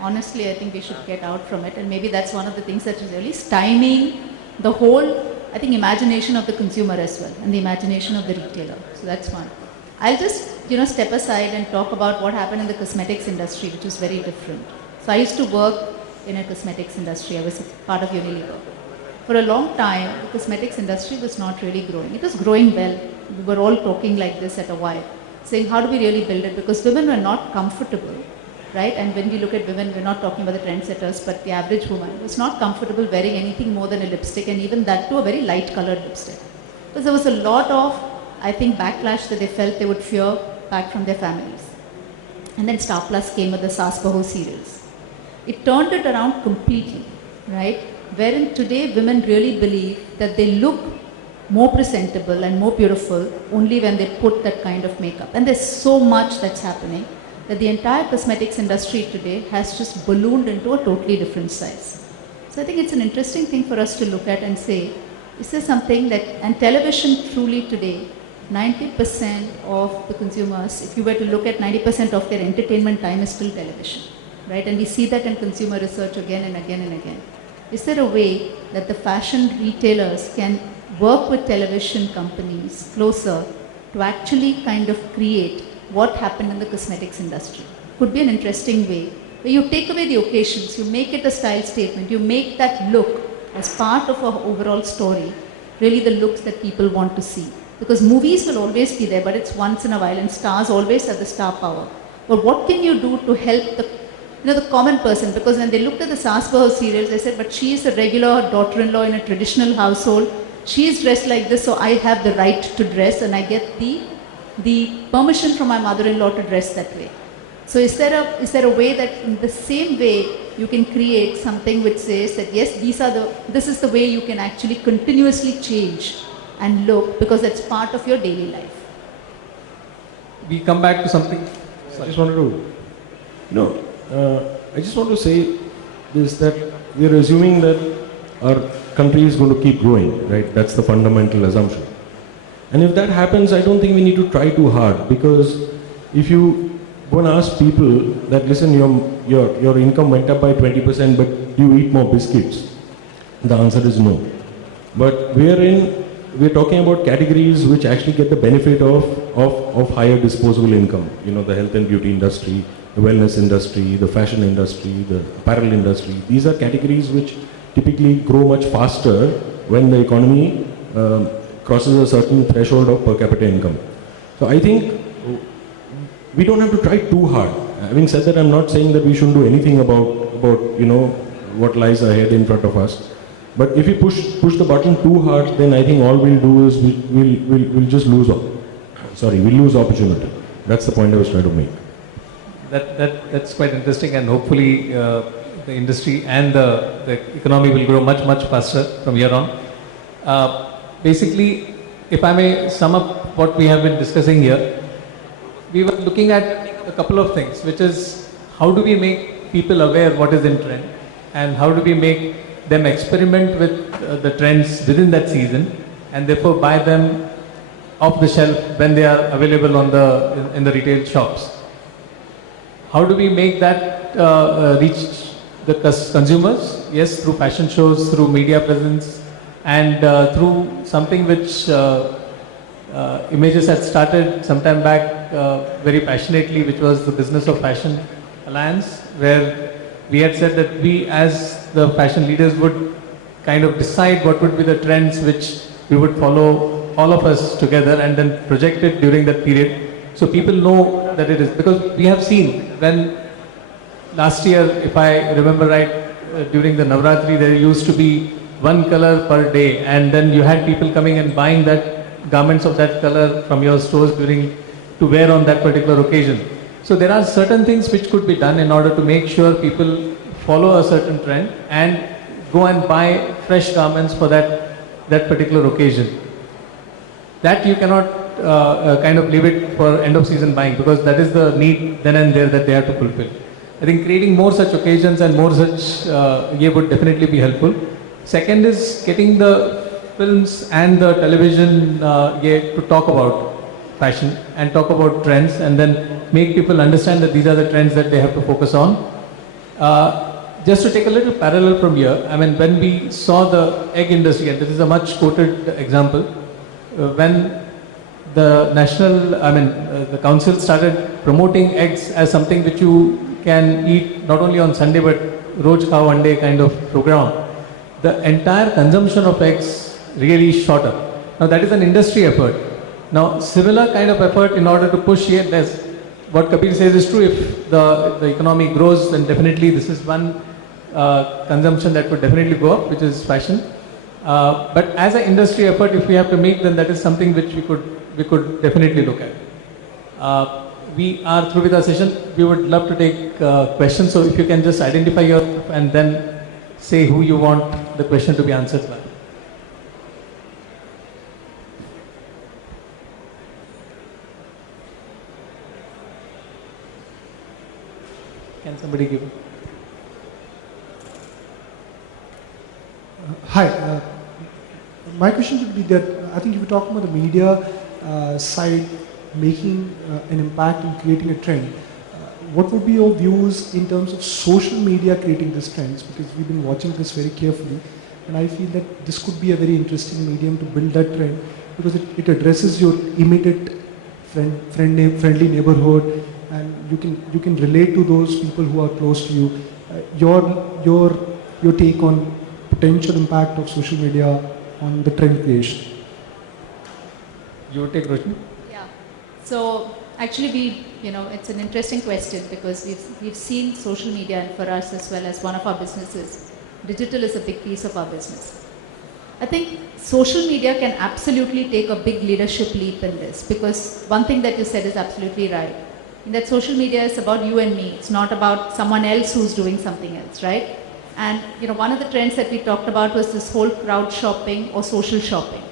Honestly, I think we should get out from it, and maybe that's one of the things that is really stymieing the whole, I think, imagination of the consumer as well, and the imagination of the retailer. So that's one. I'll just, step aside and talk about what happened in the cosmetics industry, which is very different. So I used to work in a cosmetics industry. I was part of Unilever. For a long time, the cosmetics industry was not really growing. It was growing well. We were all talking like this at a while, saying how do we really build it? Because women were not comfortable, right? And when we look at women, we're not talking about the trendsetters, but the average woman was not comfortable wearing anything more than a lipstick, and even that too a very light colored lipstick. Because there was a lot of, I think, backlash that they felt they would fear back from their families. And then Star Plus came with the Saas Bahu serials. It turned it around completely, right? Wherein today women really believe that they look more presentable and more beautiful only when they put that kind of makeup. And there's so much that's happening that the entire cosmetics industry today has just ballooned into a totally different size. So I think it's an interesting thing for us to look at and say, is there something that, and television truly today, 90% of the consumers, if you were to look at 90% of their entertainment time is still television, right? And we see that in consumer research again and again and again. Is there a way that the fashion retailers can work with television companies closer to actually kind of create what happened in the cosmetics industry? Could be an interesting way where you take away the occasions, you make it a style statement, you make that look as part of our overall story, really the looks that people want to see. Because movies will always be there, but it's once in a while, and stars always have the star power. But what can you do to help the common person? Because when they looked at the Saas Bahu serials, they said, but she is a regular daughter-in-law in a traditional household. She is dressed like this, so I have the right to dress, and I get the permission from my mother-in-law to dress that way. So is there a way that in the same way you can create something which says that yes, this is the way you can actually continuously change and look, because it's part of your daily life? We come back to something. I just wanted to, I just want to say this, that we are assuming that our country is going to keep growing, right? That's the fundamental assumption. And if that happens, I don't think we need to try too hard, because if you go and ask people that, listen, your income went up by 20%, but do you eat more biscuits? The answer is no. But we're talking about categories which actually get the benefit of higher disposable income. The health and beauty industry, the wellness industry, the fashion industry, the apparel industry. These are categories which typically grow much faster when the economy crosses a certain threshold of per capita income. So I think we don't have to try too hard. Having said that, I'm not saying that we shouldn't do anything about what lies ahead in front of us. But if we push the button too hard, then I think all we'll do is we'll just lose opportunity. That's the point I was trying to make. That's quite interesting, and hopefully the industry and the economy will grow much faster from here on. Basically, if I may sum up what we have been discussing here, we were looking at a couple of things, which is how do we make people aware what is in trend, and how do we make them experiment with the trends within that season, and therefore buy them off the shelf when they are available in the retail shops. How do we make that reach the consumers? Yes, through fashion shows, through media presence, and through something which Images had started some time back very passionately, which was the Business of Fashion Alliance, where we had said that we as the fashion leaders would kind of decide what would be the trends which we would follow, all of us together, and then project it during that period, so people know that it is. Because we have seen when last year, if I remember right, during the Navratri, there used to be one color per day, and then you had people coming and buying that garments of that color from your stores to wear on that particular occasion. So there are certain things which could be done in order to make sure people follow a certain trend and go and buy fresh garments for that particular occasion. That you cannot kind of leave it for end of season buying, because that is the need then and there that they have to fulfill. I think creating more such occasions and more such would definitely be helpful. Second is getting the films and the television to talk about fashion and talk about trends, and then make people understand that these are the trends that they have to focus on. Just to take a little parallel from here, I mean, when we saw the egg industry, and this is a much quoted example, when the the council started promoting eggs as something which you can eat not only on Sunday but Roj Khao Ande kind of program, the entire consumption of eggs really shot up. Now that is an industry effort. Now similar kind of effort in order to push it, as what Kabir says is true, if the economy grows, then definitely this is one consumption that could definitely go up, which is fashion. But as an industry effort, if we have to make, then that is something which we could definitely look at. We are through with our session. We would love to take questions. So if you can just identify yourself and then say who you want the question to be answered by. Can somebody give it? Hi. My question would be that I think you were talking about the media side making an impact in creating a trend. What would be your views in terms of social media creating these trends? Because we've been watching this very carefully, and I feel that this could be a very interesting medium to build that trend, because it addresses your immediate friendly neighborhood, and you can relate to those people who are close to you. Your take on potential impact of social media on the trend creation. You take Roshni? Yeah. So actually it's an interesting question, because we've seen social media, and for us as well as one of our businesses, digital is a big piece of our business. I think social media can absolutely take a big leadership leap in this, because one thing that you said is absolutely right. In that social media is about you and me. It's not about someone else who's doing something else, right? And one of the trends that we talked about was this whole crowd shopping or social shopping.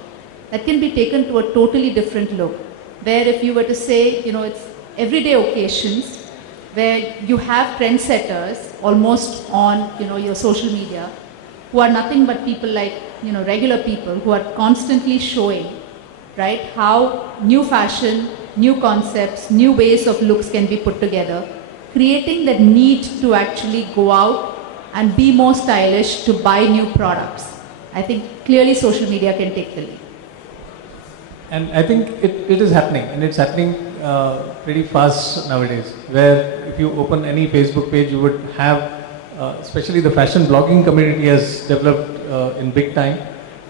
That can be taken to a totally different look, where if you were to say, it's everyday occasions where you have trendsetters almost on, your social media, who are nothing but people like, regular people who are constantly showing, right, how new fashion, new concepts, new ways of looks can be put together, creating that need to actually go out and be more stylish to buy new products. I think clearly social media can take the lead. And I think it is happening, and it's happening pretty fast nowadays, where if you open any Facebook page, you would have, especially the fashion blogging community has developed in big time,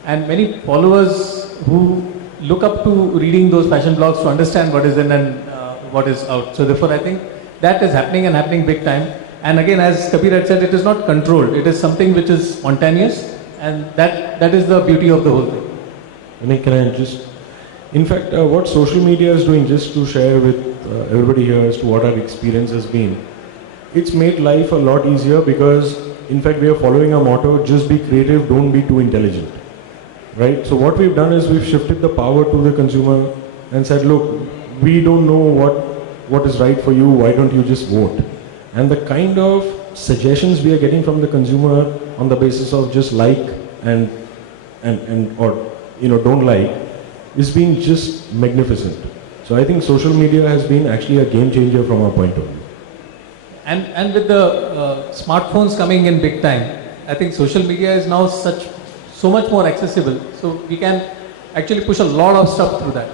and many followers who look up to reading those fashion blogs to understand what is in and what is out. So therefore I think that is happening, and happening big time. And again, as Kabir had said, it is not controlled. It is something which is spontaneous, and that is the beauty of the whole thing. I mean, can I just... In fact, what social media is doing, just to share with everybody here as to what our experience has been, it's made life a lot easier, because in fact we are following our motto, just be creative, don't be too intelligent. Right? So what we've done is we've shifted the power to the consumer and said, look, we don't know what is right for you, why don't you just vote? And the kind of suggestions we are getting from the consumer on the basis of just like and or don't like is being just magnificent. So I think social media has been actually a game changer from our point of view. And with the smartphones coming in big time, I think social media is now so much more accessible. So we can actually push a lot of stuff through that.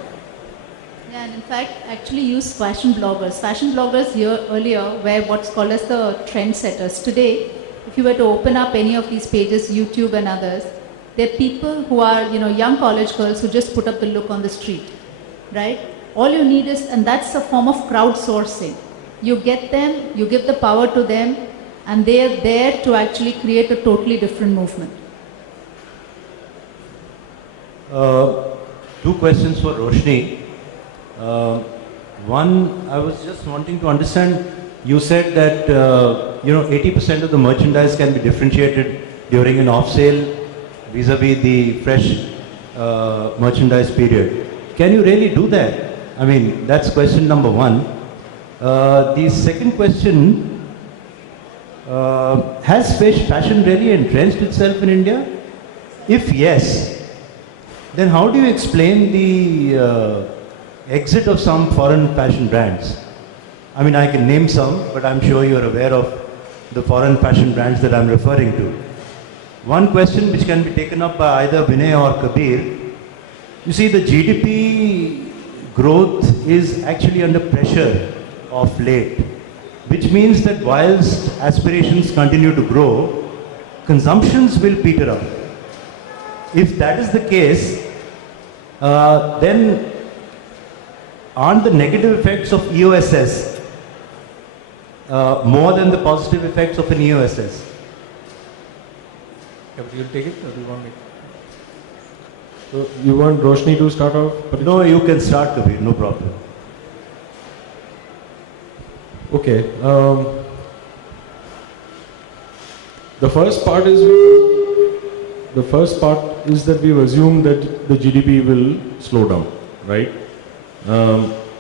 Yeah, and in fact, actually use fashion bloggers. Fashion bloggers here earlier were what's called as the trendsetters. Today, if you were to open up any of these pages, YouTube and others, they're people who are, young college girls who just put up the look on the street, right? All you need is, and that's a form of crowdsourcing. You get them, you give the power to them, and they're there to actually create a totally different movement. Two questions for Roshni. One, I was just wanting to understand, you said that 80% of the merchandise can be differentiated during an off sale vis-a-vis the fresh merchandise period. Can you really do that? I mean, that's question number one. The second question, has fashion really entrenched itself in India? If yes, then how do you explain the exit of some foreign fashion brands? I mean, I can name some, but I'm sure you're aware of the foreign fashion brands that I'm referring to. One question which can be taken up by either Vinay or Kabir, you see the GDP growth is actually under pressure of late, which means that whilst aspirations continue to grow, consumptions will peter out. if that is the case, then aren't the negative effects of EOSS more than the positive effects of an EOSS? Yeah, you take it or do you want me? So you want Roshni to start off? No, you can start, Kabir, no problem. Okay. The first part is that we've assumed that the GDP will slow down, right?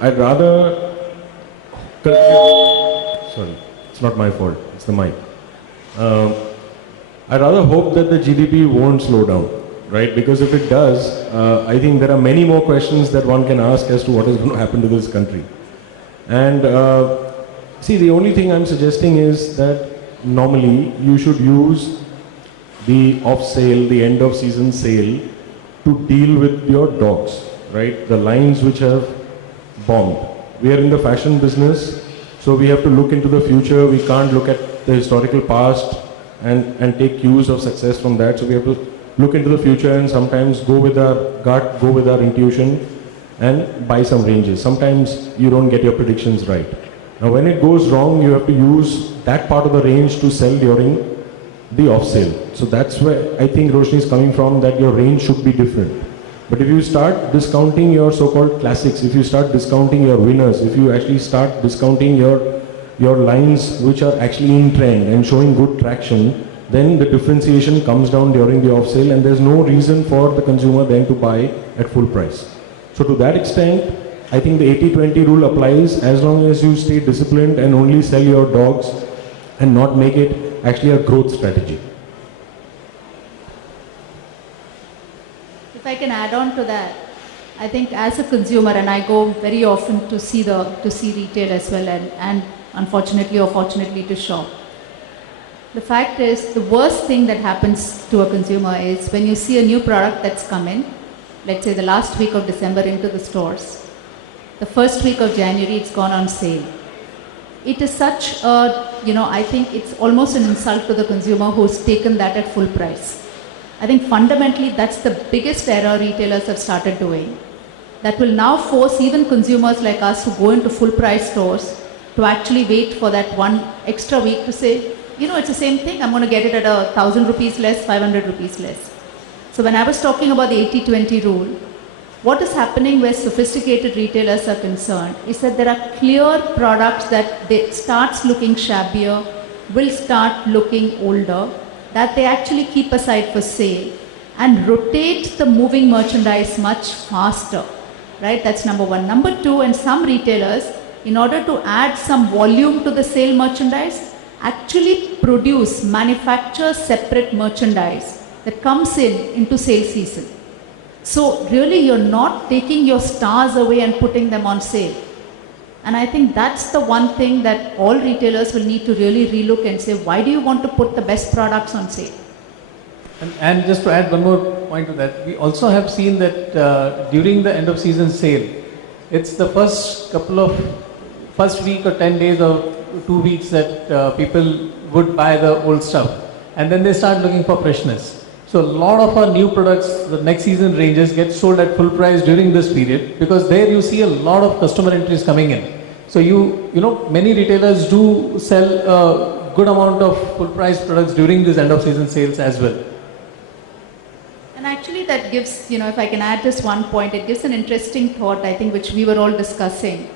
I'd rather. Sorry, it's not my fault. It's the mic. I'd rather hope that the GDP won't slow down, right? Because if it does, I think there are many more questions that one can ask as to what is going to happen to this country. And see, the only thing I'm suggesting is that normally you should use the off sale, the end of season sale to deal with your dogs, right? The lines which have bombed. We are in the fashion business, so we have to look into the future. We can't look at the historical past and take cues of success from that. So we have to look into the future and sometimes go with our gut, go with our intuition and buy some ranges. Sometimes you don't get your predictions right. Now when it goes wrong, you have to use that part of the range to sell during the off sale. So that's where I think Roshni is coming from, that your range should be different. But if you start discounting your so-called classics, if you start discounting your winners, if you actually start discounting your lines which are actually in trend and showing good traction, then the differentiation comes down during the off sale and there's no reason for the consumer then to buy at full price. So to that extent, I think the 80-20 rule applies as long as you stay disciplined and only sell your dogs and not make it actually a growth strategy. If I can add on to that, I think as a consumer, and I go very often to see retail as well, and unfortunately or fortunately to shop. The fact is, the worst thing that happens to a consumer is when you see a new product that's come in, let's say the last week of December into the stores, the first week of January it's gone on sale. It is such a, I think it's almost an insult to the consumer who's taken that at full price. I think fundamentally that's the biggest error retailers have started doing. That will now force even consumers like us who go into full price stores to actually wait for that one extra week to say, it's the same thing, I'm going to get it at 1,000 rupees less, 500 rupees less. So when I was talking about the 80-20 rule, what is happening where sophisticated retailers are concerned is that there are clear products that they starts looking shabbier, will start looking older, that they actually keep aside for sale and rotate the moving merchandise much faster, right? That's number one. Number two, and some retailers, in order to add some volume to the sale merchandise, actually manufacture separate merchandise that comes into sale season. So really you're not taking your stars away and putting them on sale. And I think that's the one thing that all retailers will need to really relook and say, why do you want to put the best products on sale? And just to add one more point to that, we also have seen that during the end of season sale, it's the first week or 10 days or 2 weeks that people would buy the old stuff. And then they start looking for freshness. So a lot of our new products, the next season ranges, get sold at full price during this period because there you see a lot of customer entries coming in. So many retailers do sell a good amount of full price products during this end of season sales as well. And actually that gives, if I can add just one point, it gives an interesting thought, I think, which we were all discussing,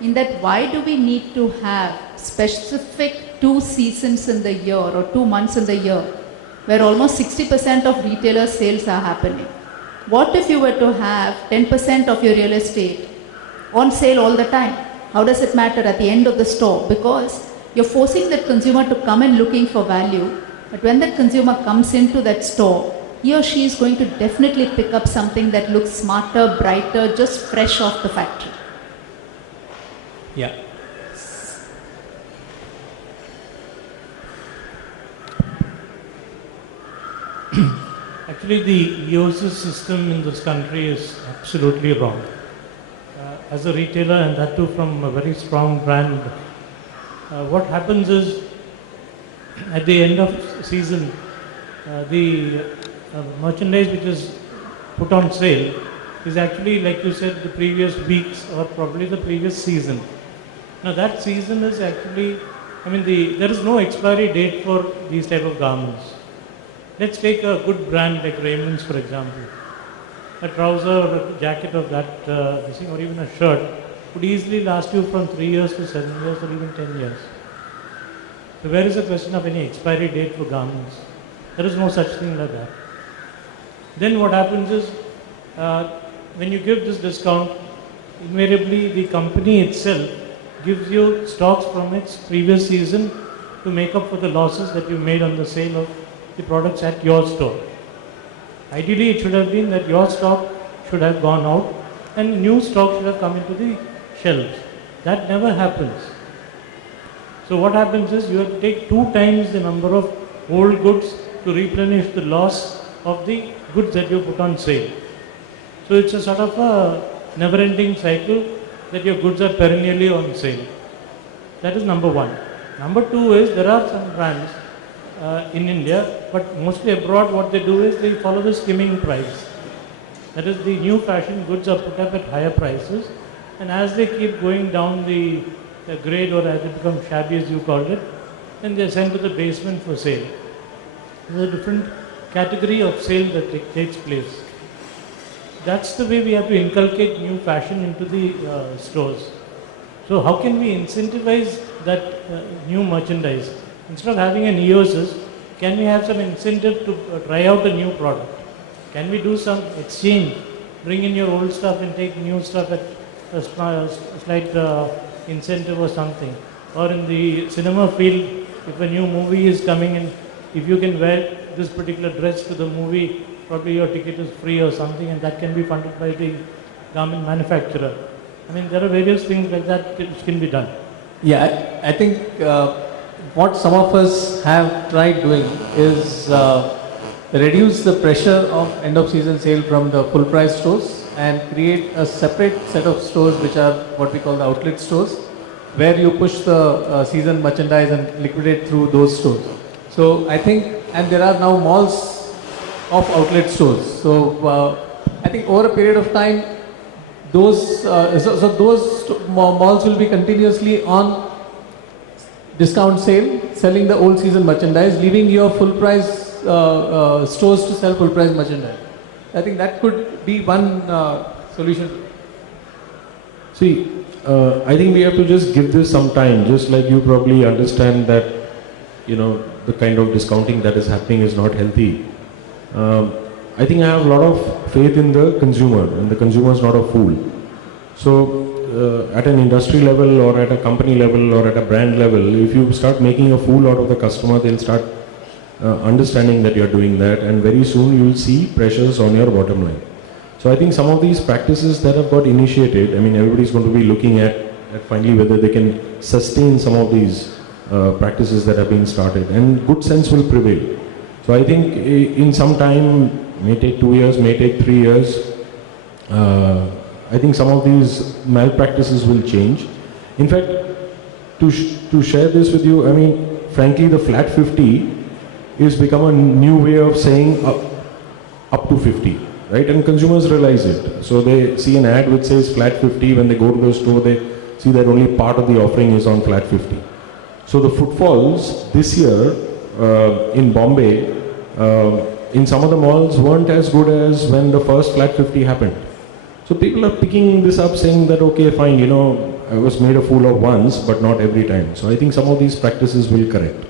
in that why do we need to have specific 2 seasons in the year or 2 months in the year where almost 60% of retailer sales are happening? What if you were to have 10% of your real estate on sale all the time? How does it matter at the end of the store? Because you're forcing that consumer to come in looking for value, but when that consumer comes into that store, he or she is going to definitely pick up something that looks smarter, brighter, just fresh off the factory. Yeah. Actually, the EOSS system in this country is absolutely wrong. As a retailer, and that too from a very strong brand, what happens is at the end of season, the merchandise which is put on sale is actually, like you said, the previous weeks or probably the previous season. Now that season is actually, there is no expiry date for these type of garments. Let's take a good brand like Raymond's, for example. A trouser or a jacket of that, or even a shirt would easily last you from 3 years to 7 years or even 10 years. So where is the question of any expiry date for garments? There is no such thing like that. Then what happens is, when you give this discount, invariably the company itself gives you stocks from its previous season to make up for the losses that you made on the sale of the products at your store. Ideally, it should have been that your stock should have gone out and new stock should have come into the shelves. That never happens. So what happens is you have to take 2 times the number of old goods to replenish the loss of the goods that you put on sale. So it's a sort of a never-ending cycle that your goods are perennially on sale. That is number one. Number two is there are some brands in India, but mostly abroad what they do is they follow the skimming price. That is, the new fashion goods are put up at higher prices, and as they keep going down the grade, or as they become shabby as you called it, then they are sent to the basement for sale. There's a different category of sale that takes place. That's the way we have to inculcate new fashion into the stores. So how can we incentivize that new merchandise? Instead of having an EOSIS, can we have some incentive to try out a new product? Can we do some exchange? Bring in your old stuff and take new stuff at a slight incentive or something. Or in the cinema field, if a new movie is coming in, if you can wear this particular dress to the movie, probably your ticket is free or something, and that can be funded by the garment manufacturer. There are various things like that which can be done. Yeah, I think what some of us have tried doing is reduce the pressure of end of season sale from the full price stores and create a separate set of stores which are what we call the outlet stores, where you push the season merchandise and liquidate through those stores. So I think, and there are now malls of outlet stores. So I think over a period of time, those malls will be continuously on discount sale, selling the old season merchandise, leaving your full price stores to sell full price merchandise. I think that could be one solution. See, I think we have to just give this some time, just like you probably understand that, the kind of discounting that is happening is not healthy. I think I have a lot of faith in the consumer, and the consumer is not a fool. So, at an industry level or at a company level or at a brand level, if you start making a fool out of the customer, they'll start understanding that you're doing that, and very soon you will see pressures on your bottom line. So I think some of these practices that have got initiated, everybody's going to be looking at finally whether they can sustain some of these practices that have been started, and good sense will prevail. So I think in some time, may take 2 years, may take 3 years, I think some of these malpractices will change. In fact, to share this with you, frankly, the flat 50 is become a new way of saying up to 50, right? And consumers realize it. So they see an ad which says flat 50. When they go to the store, they see that only part of the offering is on flat 50. So the footfalls this year in Bombay, in some of the malls weren't as good as when the first flat 50 happened. So people are picking this up, saying that, okay, fine, I was made a fool of once, but not every time. So I think some of these practices will correct.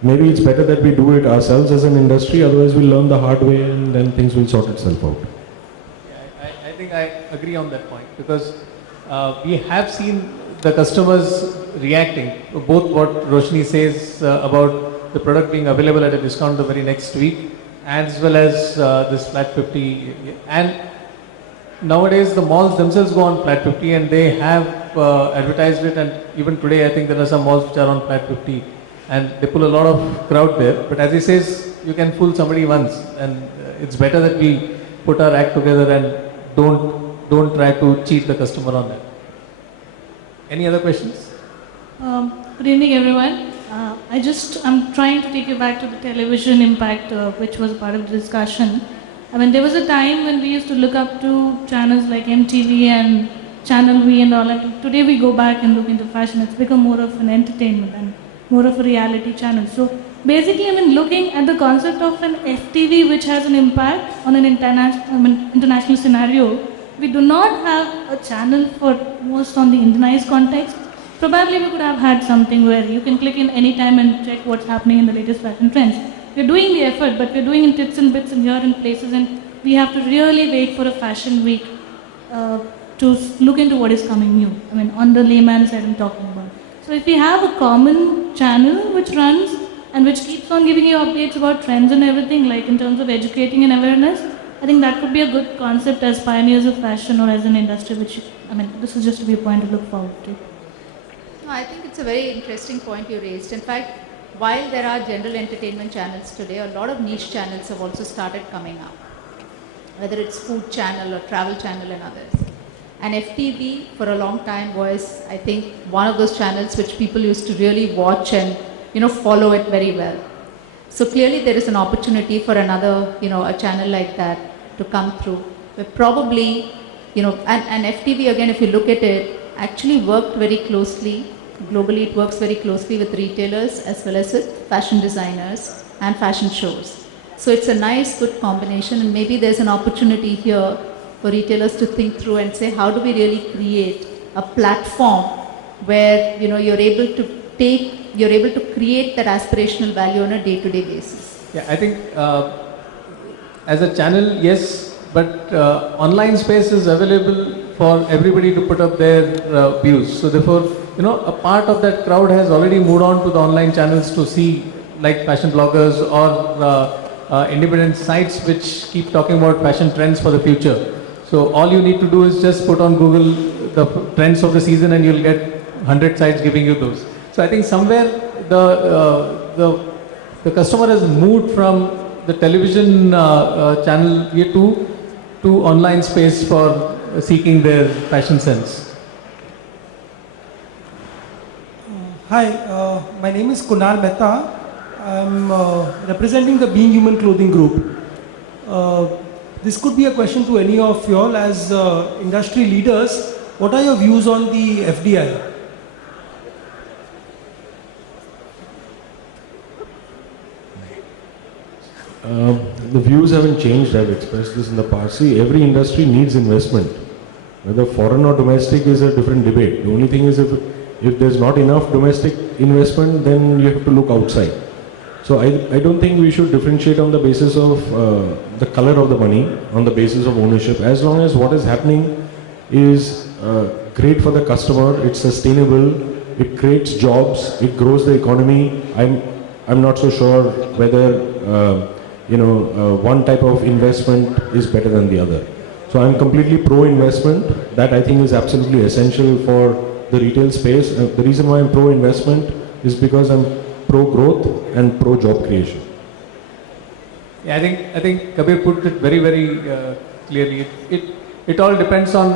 Maybe it's better that we do it ourselves as an industry, otherwise we'll learn the hard way and then things will sort itself out. Yeah, I think I agree on that point, because we have seen the customers reacting, both what Roshni says about the product being available at a discount the very next week, as well as this flat 50. And nowadays the malls themselves go on flat 50 and they have advertised it, and even today I think there are some malls which are on flat 50 and they pull a lot of crowd there. But as he says, you can fool somebody once, and it's better that we put our act together and don't try to cheat the customer on that. Any other questions? Good evening, everyone. I'm trying to take you back to the television impact, which was part of the discussion. I mean, there was a time when we used to look up to channels like MTV and Channel V and all. And today we go back and look into fashion. It's become more of an entertainment and more of a reality channel. So basically, I mean, looking at the concept of an FTV which has an impact on an international scenario, we do not have a channel for most on the Indianized context. Probably we could have had something where you can click in any time and check what's happening in the latest fashion trends. We're doing the effort, but we're doing in bits and bits and here in places, and we have to really wait for a fashion week to look into what is coming new. I mean, on the layman's side I'm talking about. So if we have a common channel which runs and which keeps on giving you updates about trends and everything, like in terms of educating and awareness, I think that could be a good concept as pioneers of fashion or as an industry, which, I mean, this is just to be a point to look forward to. No, I think it's a very interesting point you raised. In fact, while there are general entertainment channels today, a lot of niche channels have also started coming up, whether it's food channel or travel channel and others. And FTV for a long time was, I think, one of those channels which people used to really watch and, follow it very well. So clearly there is an opportunity for another, a channel like that to come through. But probably, and FTV again, if you look at it, actually worked very closely. Globally, it works very closely with retailers as well as with fashion designers and fashion shows. So it's a nice, good combination, and maybe there's an opportunity here for retailers to think through and say, how do we really create a platform where you're able to create that aspirational value on a day-to-day basis. Yeah, I think as a channel, yes, but online space is available for everybody to put up their views. So therefore, a part of that crowd has already moved on to the online channels to see, like fashion bloggers or independent sites which keep talking about fashion trends for the future. So all you need to do is just put on Google the trends of the season and you'll get 100 sites giving you those. So I think somewhere the customer has moved from the television channel to online space for seeking their fashion sense. Hi, my name is Kunal Mehta. I'm representing the Being Human Clothing Group. This could be a question to any of you all as industry leaders. What are your views on the FDI? The views haven't changed. I've expressed this in the past. See, every industry needs investment. Whether foreign or domestic is a different debate. The only thing is if there's not enough domestic investment, then you have to look outside. So I don't think we should differentiate on the basis of the color of the money, on the basis of ownership. As long as what is happening is great for the customer, it's sustainable, it creates jobs, it grows the economy. I'm not so sure whether one type of investment is better than the other. So I'm completely pro-investment. That I think is absolutely essential for the retail space. The reason why I'm pro-investment is because I'm pro-growth and pro-job creation. Yeah, I think Kabir put it very, very clearly. It all depends on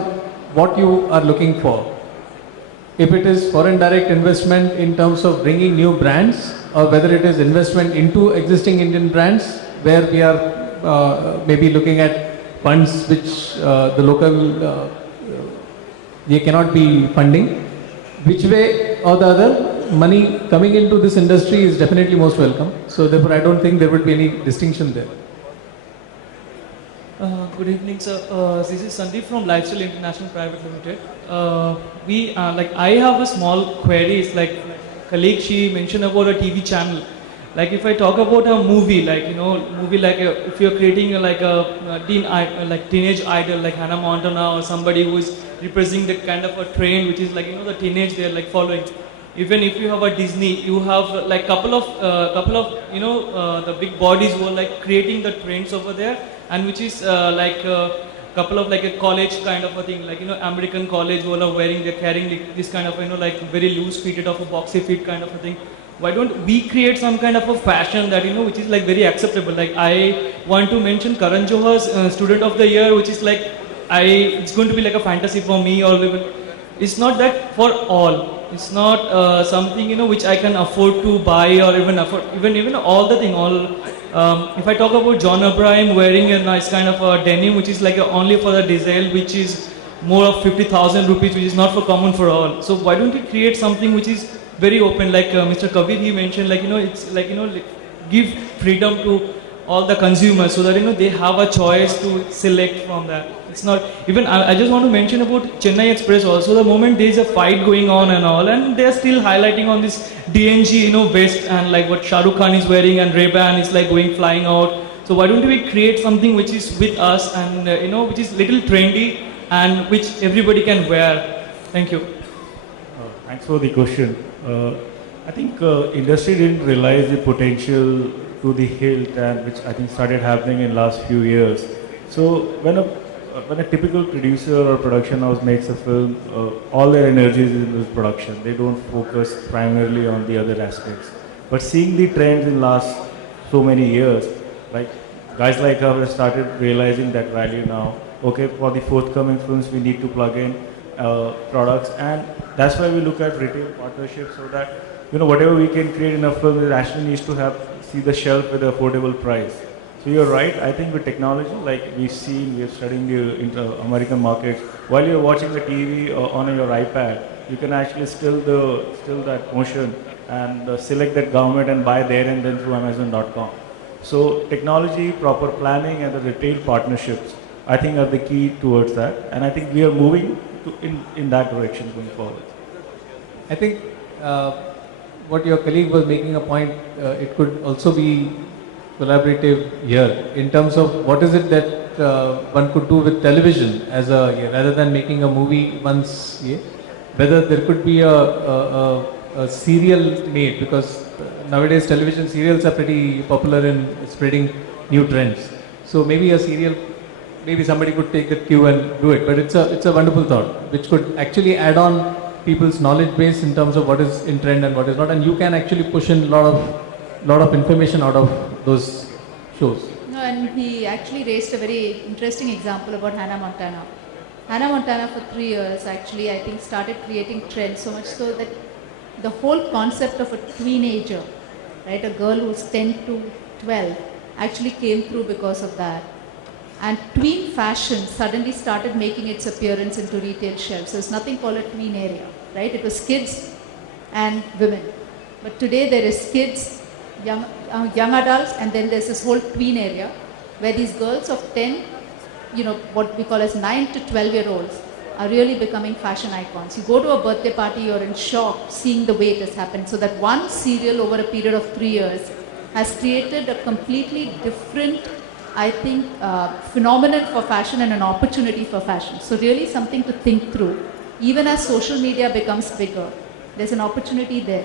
what you are looking for. If it is foreign direct investment in terms of bringing new brands, or whether it is investment into existing Indian brands, where we are maybe looking at funds which the local they cannot be funding, which way or the other, money coming into this industry is definitely most welcome. So therefore, I don't think there would be any distinction there. Good evening, sir. This is Sandeep from Lifestyle International Private Limited. I have a small query. It's like colleague, she mentioned about a TV channel. Like if I talk about a movie, if you're creating a teenage idol like Hannah Montana or somebody who is representing the kind of a trend which is the teenage they're following. Even if you have a Disney, you have couple of the big bodies who are creating the trends over there, and which is couple of a college kind of a thing, American college who are wearing, they're carrying this kind of very loose fitted of a boxy fit kind of a thing. Why don't we create some kind of a fashion that which is very acceptable? I want to mention Karan Johar's Student of the Year, which is it's going to be a fantasy for me, or it's not that for all. It's not something which I can afford to buy or even afford even all the thing. If I talk about John Abraham wearing a nice kind of a denim, which is like only for the diesel, which is more of 50,000 rupees, which is not for common for all. So why don't we create something which is very open, like Mr. Kabir he mentioned, like it's like like give freedom to all the consumers so that they have a choice to select from that. It's not even. I just want to mention about Chennai Express also. The moment there is a fight going on and all, and they are still highlighting on this DNG vest and like what Shah Rukh Khan is wearing and Ray-Ban is like going flying out. So why don't we create something which is with us and which is little trendy and which everybody can wear? Thank you. Thanks for the question. I think industry didn't realize the potential to the hilt, and which I think started happening in last few years. So when a typical producer or production house makes a film, all their energy is in the production. They don't focus primarily on the other aspects. But seeing the trends in last so many years, like guys like us have started realizing that value now. Okay, for the forthcoming films, we need to plug in products, and that's why we look at retail partnerships so that whatever we can create in a film, it actually needs to see the shelf with an affordable price. So you're right. I think with technology, like we're studying the American markets. While you're watching the TV or on your iPad, you can actually still that motion and select that government and buy there and then through Amazon.com. So technology, proper planning, and the retail partnerships, I think, are the key towards that. And I think we are moving in that direction going forward. I think what your colleague was making a point, it could also be collaborative here in terms of what is it that one could do with television as rather than making a movie once, whether there could be a serial made, because nowadays television serials are pretty popular in spreading new trends. So maybe a serial, maybe somebody could take the cue and do it, but it's a wonderful thought which could actually add on people's knowledge base in terms of what is in trend and what is not, and you can actually push in lot of information out of those shows. No, and he actually raised a very interesting example about Hannah Montana. Hannah Montana for 3 years actually I think started creating trends, so much so that the whole concept of a teenager, right, a girl who's 10 to 12 actually came through because of that. And tween fashion suddenly started making its appearance into retail shelves. So there's nothing called a tween area, right? It was kids and women. But today there is kids, young adults, and then there's this whole tween area where these girls of 10, what we call as 9 to 12-year-olds are really becoming fashion icons. You go to a birthday party, you're in shock seeing the way it has happened. So that one serial over a period of 3 years has created a completely different, I think, phenomenon for fashion and an opportunity for fashion. So really something to think through. Even as social media becomes bigger, there's an opportunity there.